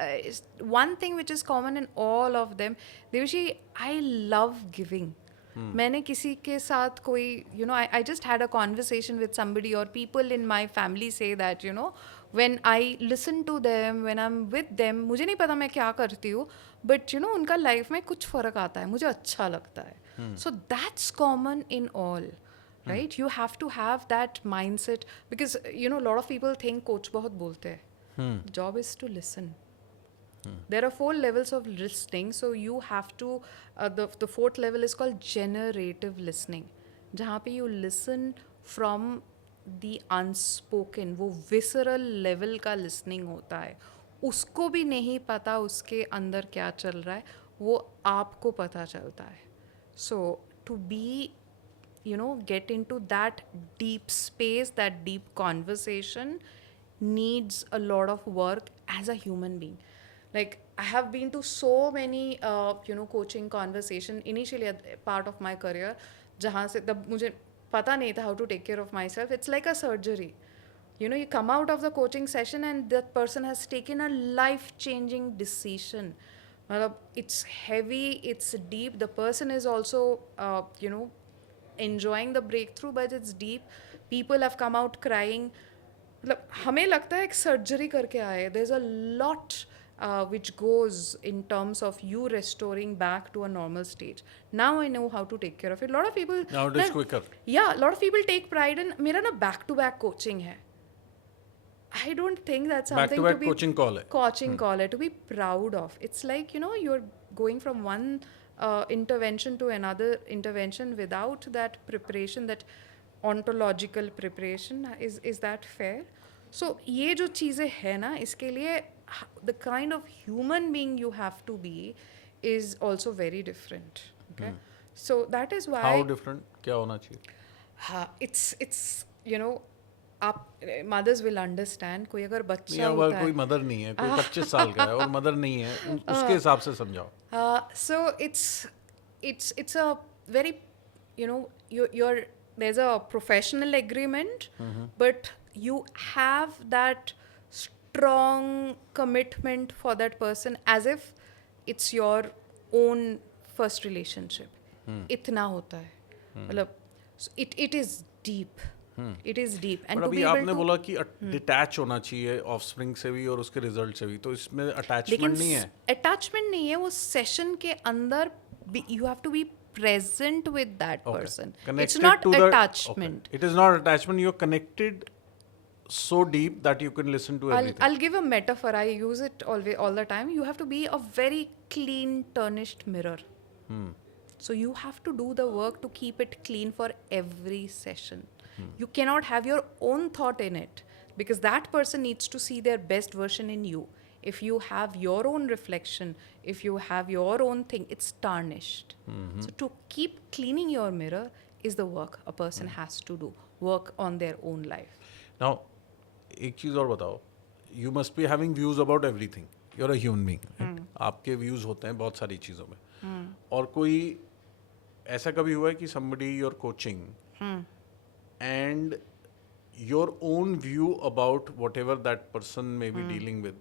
one thing which is common in all of them, Devashi, I love giving. मैंने किसी के साथ कोई I just had a conversation with somebody, or people in my family say that when I listen to them, when I'm with them, मुझे नहीं पता मैं क्या करती हूँ, but उनका लाइफ में कुछ फ़र्क आता है, मुझे अच्छा लगता है. So that's common in all, right? You have to have that mindset because a lot of people think coach बहुत बोलते हैं. Job is to listen. There are 4 levels of listening, so you have to the 4th level is called generative listening, जहाँ पे you listen from the unspoken. वो visceral level का listening होता है, उसको भी नहीं पता उसके अंदर क्या चल रहा है, वो आपको पता चलता है. So to be get into that deep space, that deep conversation needs a lot of work as a human being. Like I have been to so many coaching conversation initially at part of my career जहाँ से तब मुझे पता नहीं था how to take care of myself. It's like a surgery. You come out of the coaching session and that person has taken a life-changing decision. It's heavy, it's deep. The person is also enjoying the breakthrough, but it's deep. People have come out crying. हमें लगता है एक surgery करके आए. There's a lot which goes in terms of you restoring back to a normal stage. Now I know how to take care of it. A lot of people Now it is quicker. Yeah, a lot of people take pride in मेरा ना back to back coaching है. I don't think that's something Back to back to be coaching call है. coaching call है, to be proud of. It's like you're going from one intervention to another intervention without that preparation, that ontological preparation. Is that fair? So ये जो चीज़ें है ना, इसके लिए the kind of human being you have to be is also very different. Okay, so that is why How different? क्या होना चाहिए? it's आप mothers will understand. कोई अगर बच्चा नहीं, अगर होता कोई है, मदर नहीं है, कोई 25 साल का है और मदर नहीं है, उसके हिसाब से समझाओ. so it's a very you're there's a professional agreement, but you have that strong commitment for that person as if it's your own first relationship. इतना होता है, मतलब it is deep. It is deep. And पर to अभी be able आपने to बोला कि detach होना चाहिए ऑफस्प्रिंग से भी और उसके रिजल्ट से भी, तो इसमें अटैचमेंट नहीं है. अटैचमेंट नहीं है, वो सेशन के अंदर you have to be present with that person. It's Connected not to the- attachment. Okay. It is not attachment. You're connected so deep that you can listen to everything. I'll give a metaphor. I use it always all the time. You have to be a very clean, tarnished mirror. So you have to do the work to keep it clean for every session. You cannot have your own thought in it because that person needs to see their best version in you. If you have your own reflection, if you have your own thing, it's tarnished. So to keep cleaning your mirror is the work a person has to do. Work on their own life. Now, एक चीज़ और बताओ, you must be having views about everything. You're a human being. Right? आपके views होते हैं बहुत सारी चीज़ों में. और कोई ऐसा कभी हुआ है कि somebody you're coaching and your own view about whatever that person may be dealing with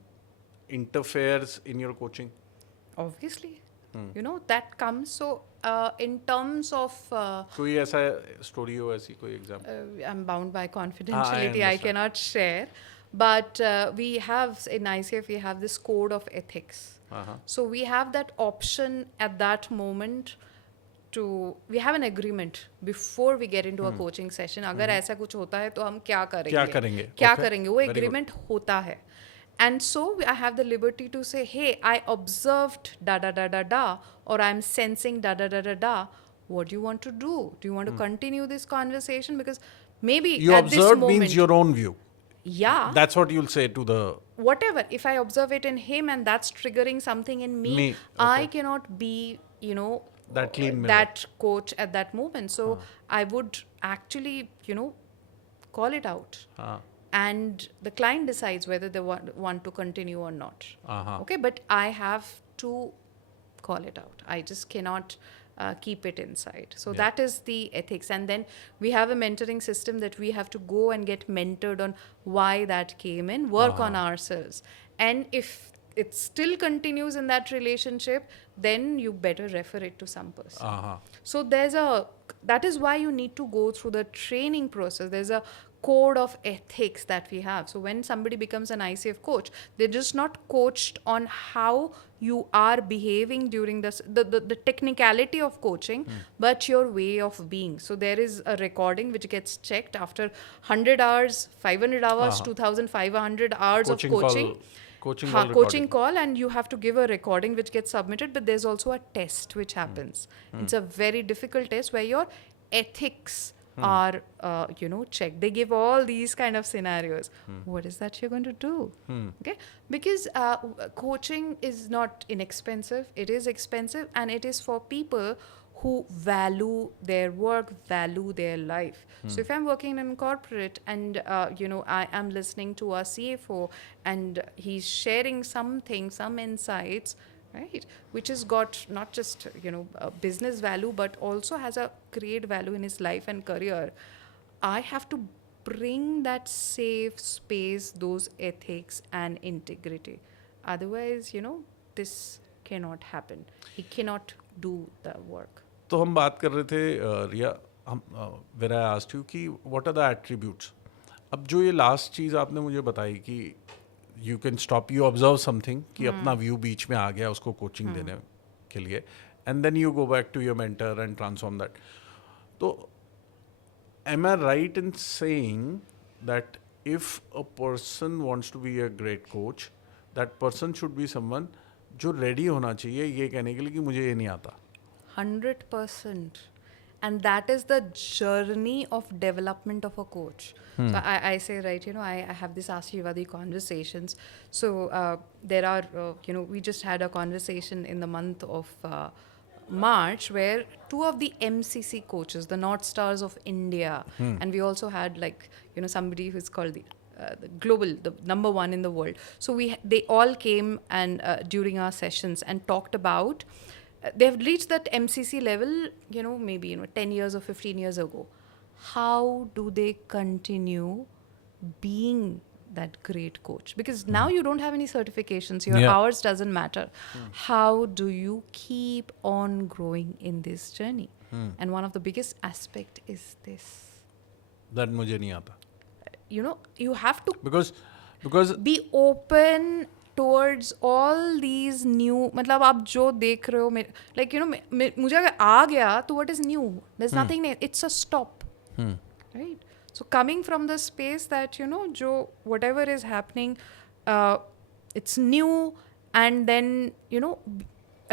interferes in your coaching? Obviously. You know, that comes. So, in terms of, कोई ऐसा story हो, ऐसी कोई example? I'm bound by confidentiality, I understand. cannot share. But we have, in ICF, we have this code of ethics. So, we have that option at that moment we have an agreement before we get into a coaching session. अगर ऐसा कुछ होता है तो हम क्या करेंगे? क्या Okay. करेंगे? वो Very good. agreement होता है. And so I have the liberty to say, hey, I observed da da da da da, or I'm sensing da da da da da. What do you want to do? Do you want to continue this conversation? Because maybe You at this observed moment, means your own view. yeah, That's what you'll say to the whatever. If I observe it in him and that's triggering something in me, Me, I okay. cannot be, you know, That clean mirror. that coach at that moment. So I would actually, you know, call it out. And the client decides whether they want to continue or not. Okay, but I have to call it out. I just cannot keep it inside. So that is the ethics. And then we have a mentoring system that we have to go and get mentored on why that came in, work on ourselves. And if it still continues in that relationship, then you better refer it to some person. So that is why you need to go through the training process. There's a code of ethics that we have. So when somebody becomes an ICF coach, they're just not coached on how you are behaving during the technicality of coaching, but your way of being. So there is a recording which gets checked after 100 hours, 500 hours, 2,500 hours of coaching. Coaching call, and you have to give a recording which gets submitted, but there's also a test which happens. It's a very difficult test where your ethics are checked. They give all these kind of scenarios. What is that you're going to do? Okay, because coaching is not inexpensive. It is expensive, and it is for people who value their work, value their life. So if I'm working in corporate and I am listening to a CFO and he's sharing something, some insights, right, which has got not just a business value but also has a great value in his life and career, I have to bring that safe space, those ethics and integrity. Otherwise, this cannot happen. He cannot do the work. तो हम बात कर रहे थे रिया, हम when I asked you कि what are the attributes. अब जो ये लास्ट चीज़ आपने मुझे बताई कि you can stop, you observe something कि अपना व्यू बीच में आ गया उसको कोचिंग देने के लिए, and then you go back to your mentor and transform that. तो am I right in saying that if a person wants to be a great coach, that person should be someone जो ready होना चाहिए ये कहने के लिए कि मुझे ये नहीं आता? 100%. And that is the journey of development of a coach. So I say, right, I have this Ashirwadi conversations. So there are, we just had a conversation in the month of March where two of the MCC coaches, the North Stars of India, and we also had somebody who's called the global, the number one in the world. So they all came and during our sessions and talked about they have reached that MCC level, maybe 10 years or 15 years ago. How do they continue being that great coach? Because now you don't have any certifications. Your hours doesn't matter. How do you keep on growing in this journey? And one of the biggest aspect is this. That मुझे नहीं आता. You have to because be open towards all these new, मतलब आप जो देख रहे हो, मुझे अगर आ गया तो what is new? There's nothing new. It's a stop, right? So coming from the space that, you know, jo whatever is happening, it's new, and then, you know,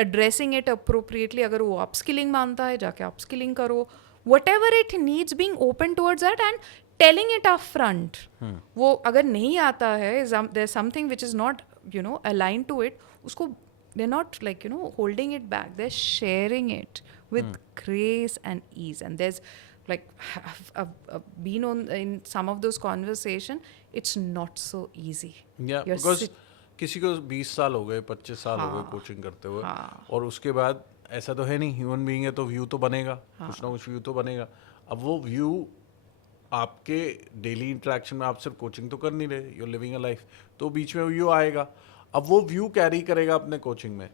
addressing it appropriately. अगर वो upskilling मानता है, जाके upskilling करो, whatever it needs, being open towards that and telling it up front. वो अगर नहीं आता है, there's something which is not, you know, aligned to it, उसको they're not like, you know, holding it back, they're sharing it with grace and ease. And there's like I've been on in some of those conversation, it's not so easy. Yeah, You're because sit- किसी को 20 साल हो गए, 25 साल हो गए coaching करते हुए, और उसके बाद ऐसा तो है नहीं, ह्यूमन बीइंग है तो व्यू तो बनेगा, कुछ ना कुछ व्यू तो बनेगा. अब वो व्यू आपके डेली इंटरेक्शन में, आप सिर्फ कोचिंग तो कर नहीं रहे, यू लिविंग अ लाइफ, तो बीच में व्यू आएगा. अब वो व्यू कैरी करेगा अपने कोचिंग में,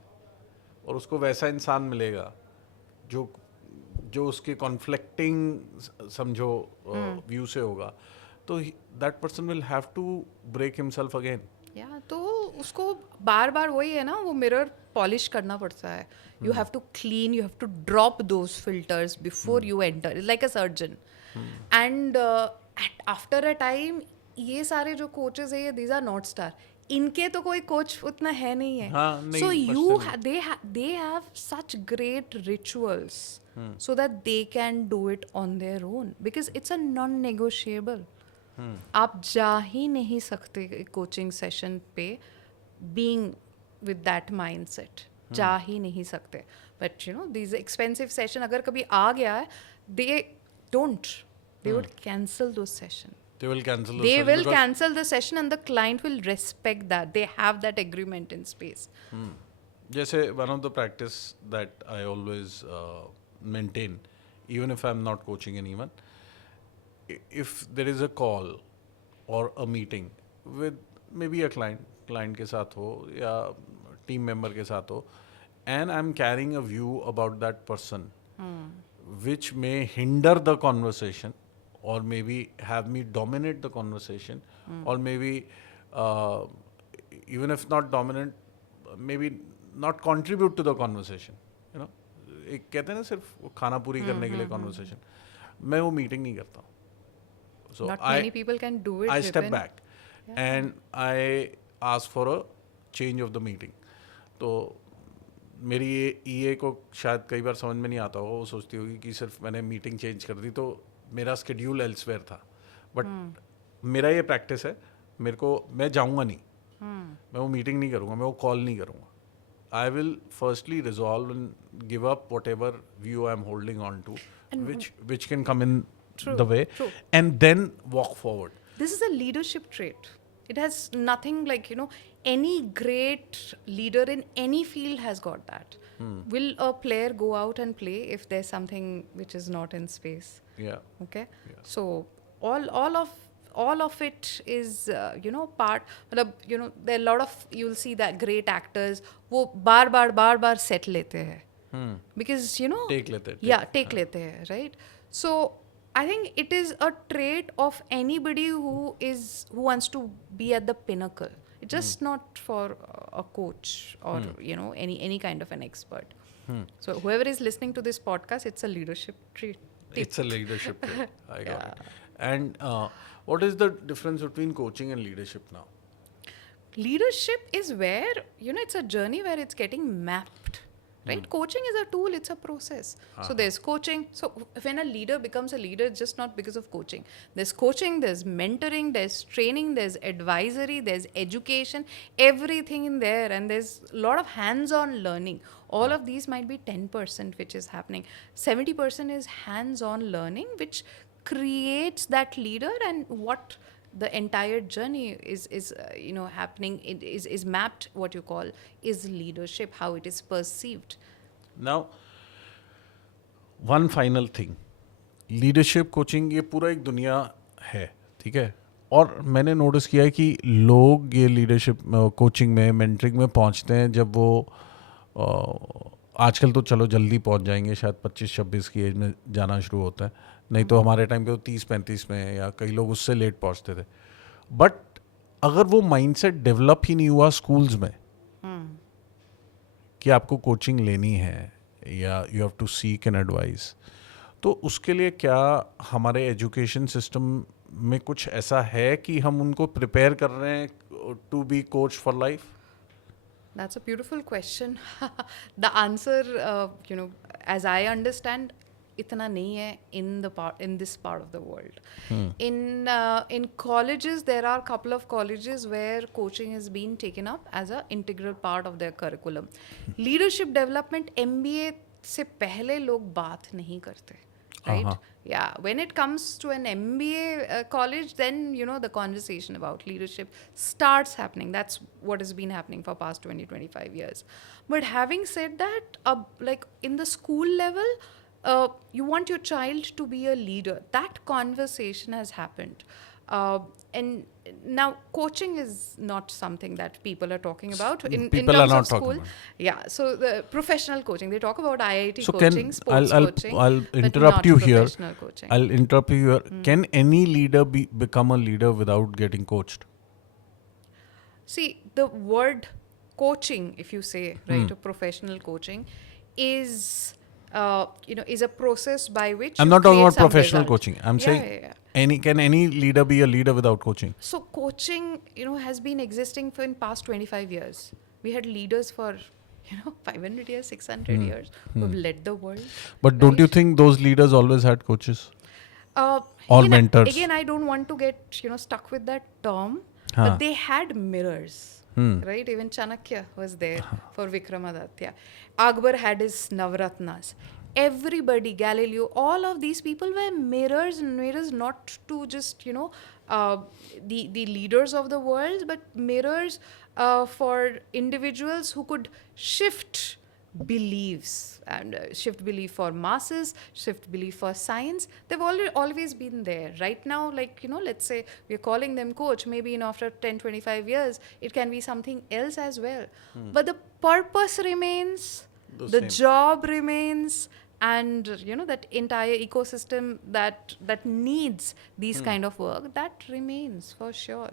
और उसको वैसा इंसान मिलेगा जो जो उसके कॉन्फ्लिक्टिंग समझो व्यू से होगा, तो that person will have to break himself again. या तो उसको बार बार वही है ना, वो मिरर पॉलिश करना पड़ता है. You have to clean, you have to drop those filters before you enter, like a surgeon. And after a time ये सारे जो कोचेस है, दीज आर नॉट स्टार, इनके तो कोई कोच उतना है नहीं है. हाँ, नहीं, सो बचते you they have such great rituals so that they can do it on their own, because it's a non-negotiable. आप जा ही नहीं सकते कोचिंग सेशन पे बीइंग विद दैट माइंडसेट, जा ही नहीं सकते. But you know these expensive session अगर कभी आ गया है, they would cancel those session. They will cancel. They will cancel the session and the client will respect that. They have that agreement in space. जैसे one of the practice that I always maintain, even if I'm not coaching anyone, if there is a call or a meeting with maybe a client के साथ हो या team member के साथ हो, and I'm carrying a view about that person which may hinder the conversation, or maybe have me dominate the conversation, or maybe even if not dominant, maybe not contribute to the conversation, you know. एक कहते हैं ना सिर्फ वो खाना पूरी करने के लिए conversation, मैं वो meeting नहीं करता हूँ. So Not many people can do it. I step Vipin. back and I ask for a change of the meeting. तो मेरी ये को शायद कई बार समझ में नहीं आता होगा, वो सोचती होगी कि सिर्फ मैंने मीटिंग चेंज कर दी तो मेरा स्केड्यूल एल्सवेयर था. बट मेरा ये प्रैक्टिस है, मेरे को, मैं जाऊँगा नहीं, मैं वो मीटिंग नहीं करूँगा, मैं वो कॉल नहीं करूँगा. I will firstly resolve and give up whatever view I'm holding on to, which can come in the way, and then walk forward. This is a leadership trait. It has nothing like, you know, any great leader in any field has got that. Will a player go out and play if there's something which is not in space? Yeah. Okay. Yeah. So all of it is you know, part, मतलब, you know, there are a lot of, you'll see that great actors वो बार set लेते हैं because, you know, Take लेते हैं, yeah, take लेते हैं, right? So I think it is a trait of anybody who wants to be at the pinnacle. It's just not for a coach or you know, any kind of an expert. So whoever is listening to this podcast, it's a leadership trait. It's a leadership trait. I got it. And what is the difference between coaching and leadership now? Leadership is where, you know, it's a journey where it's getting mapped, right? Coaching is a tool, it's a process. So there's coaching. So when a leader becomes a leader, it's just not because of coaching. There's coaching, there's mentoring, there's training, there's advisory, there's education, everything in there. And there's a lot of hands-on learning. All of these might be 10% which is happening. 70% is hands-on learning, which creates that leader, and what the entire journey is you know, happening, it is mapped, what you call is leadership, how it is perceived. Now, one final thing, leadership coaching ये पूरा एक दुनिया है, ठीक है. और मैंने notice किया है कि लोग ये लीडरशिप कोचिंग में, मेंटरिंग में पहुंचते हैं जब वो आजकल तो चलो जल्दी पहुंच जाएंगे, शायद 25-26 की एज में जाना शुरू होता है, नहीं तो हमारे टाइम पे तो 30-35 में, या कई लोग उससे लेट पहुंचते थे. बट अगर वो माइंडसेट डेवलप ही नहीं हुआ स्कूल्स में कि आपको कोचिंग लेनी है या you have to seek an advice, तो उसके लिए क्या हमारे एजुकेशन सिस्टम में कुछ ऐसा है कि हम उनको प्रिपेयर कर रहे हैं to be coach for life? That's a beautiful question. The answer, as I understand, itna nahi hai in this part of the world. In colleges, there are a couple of colleges where coaching has been taken up as an integral part of their curriculum. Leadership development MBA से पहले लोग बात नहीं करते. Right? Yeah. When it comes to an MBA college, then the conversation about leadership starts happening. That's what has been happening for past 20-25 years. But having said that, like in the school level, you want your child to be a leader. That conversation has happened. And now coaching is not something that people are talking about in People terms are not of school. talking about. Yeah, so the professional coaching, they talk about IIT So coaching, sports coaching. I'll but interrupt not you here. professional coaching. I'll interrupt you here. Can any leader become a leader without getting coached? See, the word coaching, if you say, right, a professional coaching, is is a process by which I'm you not talking create about some professional result. coaching. I'm Yeah, saying yeah, yeah. can any leader be a leader without coaching? So coaching, has been existing for in past 25 years. We had leaders for 500 years, 600 years who have led the world. But don't you right? think those leaders always had coaches? Or Again, mentors. Again, I don't want to get stuck with that term, Huh. but they had mirrors, right? Even Chanakya was there for Vikramaditya. Akbar had his Navratnas. Everybody, Galileo, all of these people were mirrors, not to just the leaders of the world, but mirrors for individuals who could shift beliefs and shift belief for masses, shift belief for science. They've always been there. Right now, like let's say we're calling them coach, maybe in after 10-25 years it can be something else as well. But the purpose remains, the same. job remains, and that entire ecosystem that needs these kind of work, that remains for sure.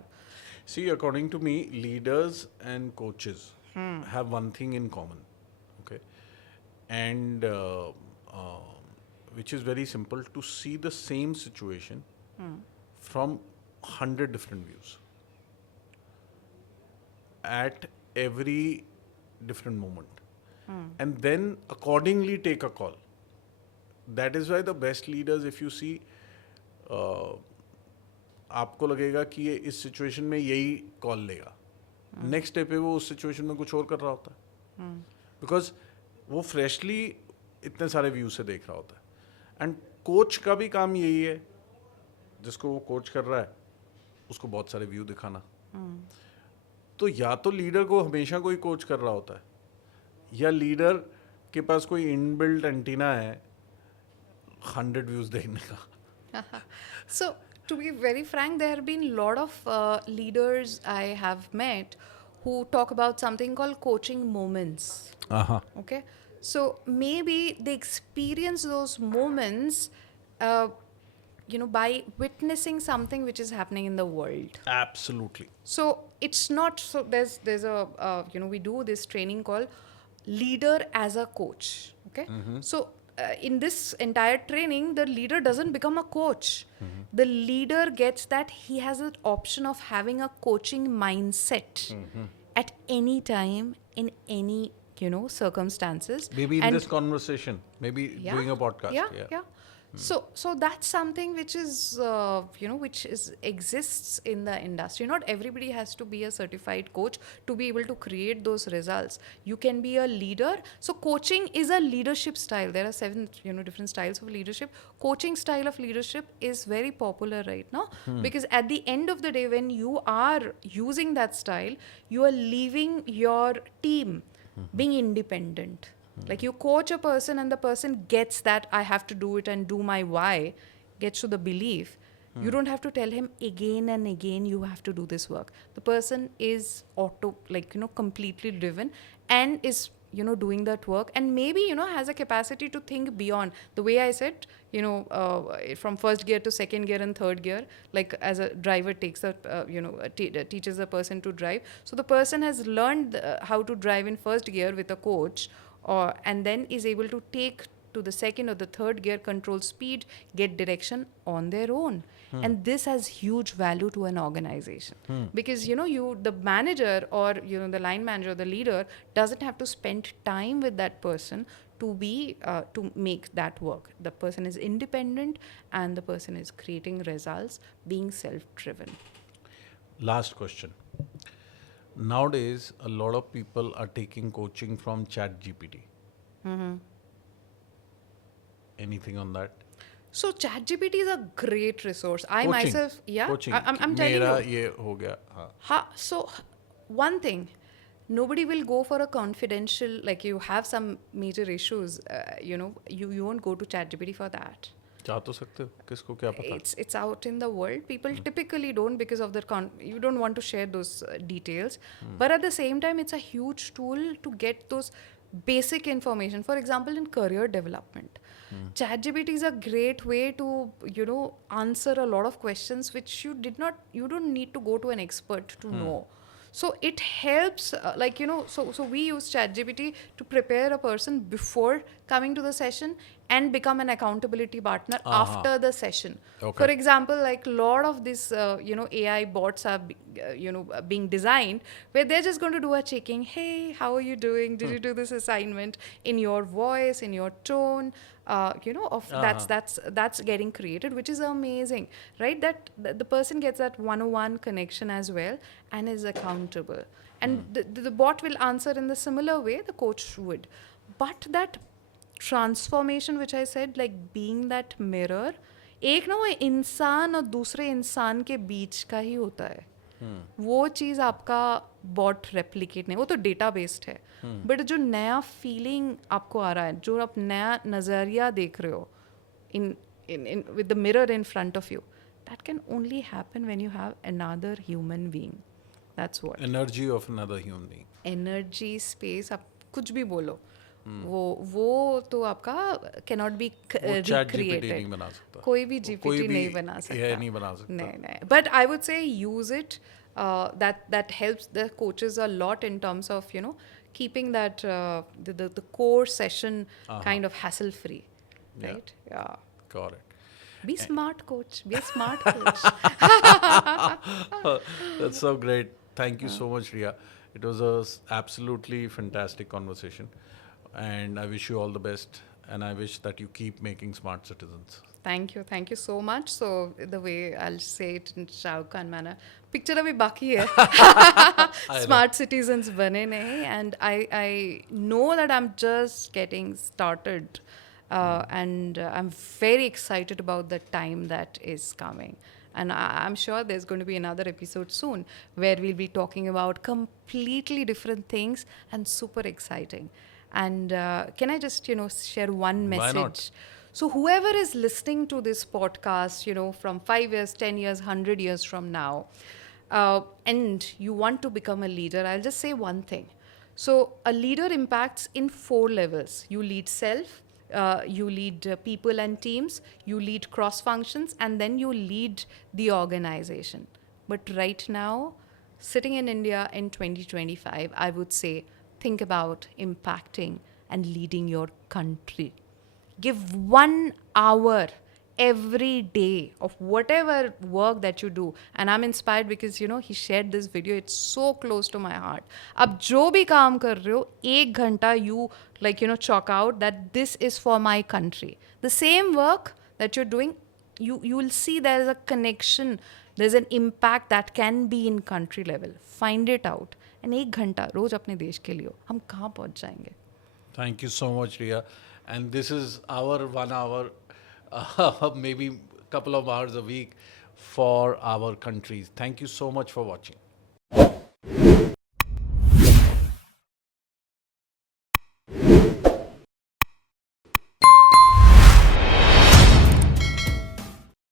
See, according to me, leaders and coaches have one thing in common, okay? And which is very simple, to see the same situation from 100 different views at every different moment. And then accordingly take a call. That is why the best leaders, if you see, आपको लगेगा कि ये इस situation में यही call लेगा, next day पे वो उस सिचुएशन में कुछ और कर रहा होता है, बिकॉज वो फ्रेशली इतने सारे व्यू से देख रहा होता है. एंड कोच का भी काम यही है, जिसको वो कोच कर रहा है उसको बहुत सारे व्यू दिखाना. तो या तो लीडर को हमेशा कोई कोच कर रहा होता है, या लीडर के पास कोई इनबिल्ट एंटीना है 100 व्यूज देखने का. So, to be very frank, there have been a lot of leaders I have met who talk about something called coaching moments. Okay, so maybe they experience those moments, by witnessing something which is happening in the world. Absolutely. So it's not so. There's a we do this training called leader as a coach. Okay, so. In this entire training, the leader doesn't become a coach. The leader gets that he has an option of having a coaching mindset at any time, in any circumstances. Maybe in And this conversation, maybe doing a podcast. Yeah. So that's something which is exists in the industry. Not everybody has to be a certified coach to be able to create those results. You can be a leader. So coaching is a leadership style. There are 7 different styles of leadership. Coaching style of leadership is very popular right now, because at the end of the day, when you are using that style, you are leaving your team being independent. Like you coach a person and the person gets that I have to do it and do my why, gets to the belief. You don't have to tell him again and again you have to do this work. The person is completely driven and is doing that work, and maybe has a capacity to think beyond. The way I said, from first gear to second gear and third gear, like as a driver takes teaches a person to drive. So the person has learned how to drive in first gear with a coach, and then is able to take to the second or the third gear, control speed, get direction on their own. And this has huge value to an organization because the manager or the line manager, the leader doesn't have to spend time with that person to make that work. The person is independent and the person is creating results, being self-driven. Last question. Nowadays, a lot of people are taking coaching from ChatGPT. Anything on that? So ChatGPT is a great resource. I Coaching. myself, yeah, Coaching. I'm telling मेरा you. ये हो गया. हाँ. So one thing, nobody will go for a confidential, like you have some major issues, you won't go to ChatGPT for that. जा तो सकते हो, किसको क्या पता? It's out in the world. People typically don't because of you don't want to share those details. But at the same time, it's a huge tool to get those basic information. For example, in career development, ChatGPT is a great way to answer a lot of questions which you don't need to go to an expert to know. So it helps, so we use ChatGPT to prepare a person before coming to the session and become an accountability partner after the session. Okay. For example, like a lot of these, AI bots are, being designed where they're just going to do a checking. Hey, how are you doing? Did you do this assignment in your voice, in your tone? That's getting created, which is amazing, right? That the person gets that one-on-one connection as well and is accountable. And the bot will answer in the similar way the coach would. But that transformation which I said, like being that mirror, एक ना वो इंसान और दूसरे इंसान के बीच का ही होता है. वो चीज़ आपका बॉट रेप्लिकेट नहीं, वो तो डेटा बेस्ड है. बट जो नया फीलिंग आपको आ रहा है, जो आप नया नज़रिया देख रहे हो in with the mirror in front of you, that can only happen when you have another human being. That's what. Energy of another human being. Energy, space, आप कुछ भी बोलो, वो तो आपका cannot be recreated. नहीं बना सकता. कोई भी GPT नहीं बना सकता. AI नहीं बना सकता. नहीं. But I would say use it. That helps the coaches a lot in terms of keeping that the core session kind of hassle free, right? Yeah. Got it. Be smart, coach. Be a smart coach. That's so great. Thank you so much, Riya. It was a absolutely fantastic conversation, and I wish you all the best. And I wish that you keep making smart citizens. Thank you so much. So the way I'll say it in Shah Rukh Khan manner, picture abhi baki hai. Smart citizens bane nahi, and I know that I'm just getting started, and I'm very excited about the time that is coming. And I'm sure there's going to be another episode soon where we'll be talking about completely different things and super exciting. And can I just, share one message? Why not? So whoever is listening to this podcast, from 5 years, 10 years, 100 years from now, and you want to become a leader, I'll just say one thing. So a leader impacts in 4 levels. You lead self, you lead people and teams, you lead cross functions, and then you lead the organization. But right now, sitting in India in 2025, I would say, think about impacting and leading your country. Give 1 hour every day of whatever work that you do. And I'm inspired because, he shared this video. It's so close to my heart. Ab jo bhi kaam kar rahe ho, 1 ghanta you chalk out that this is for my country. The same work that you're doing, you will see there is a connection. There's an impact that can be in country level. Find it out. And 1 घंटा रोज अपने देश के लिए हम कहाँ पहुँच जाएंगे. Thank you so much, Riya. And this is our 1 hour, maybe couple of hours a week for our countries. Thank you so much for watching.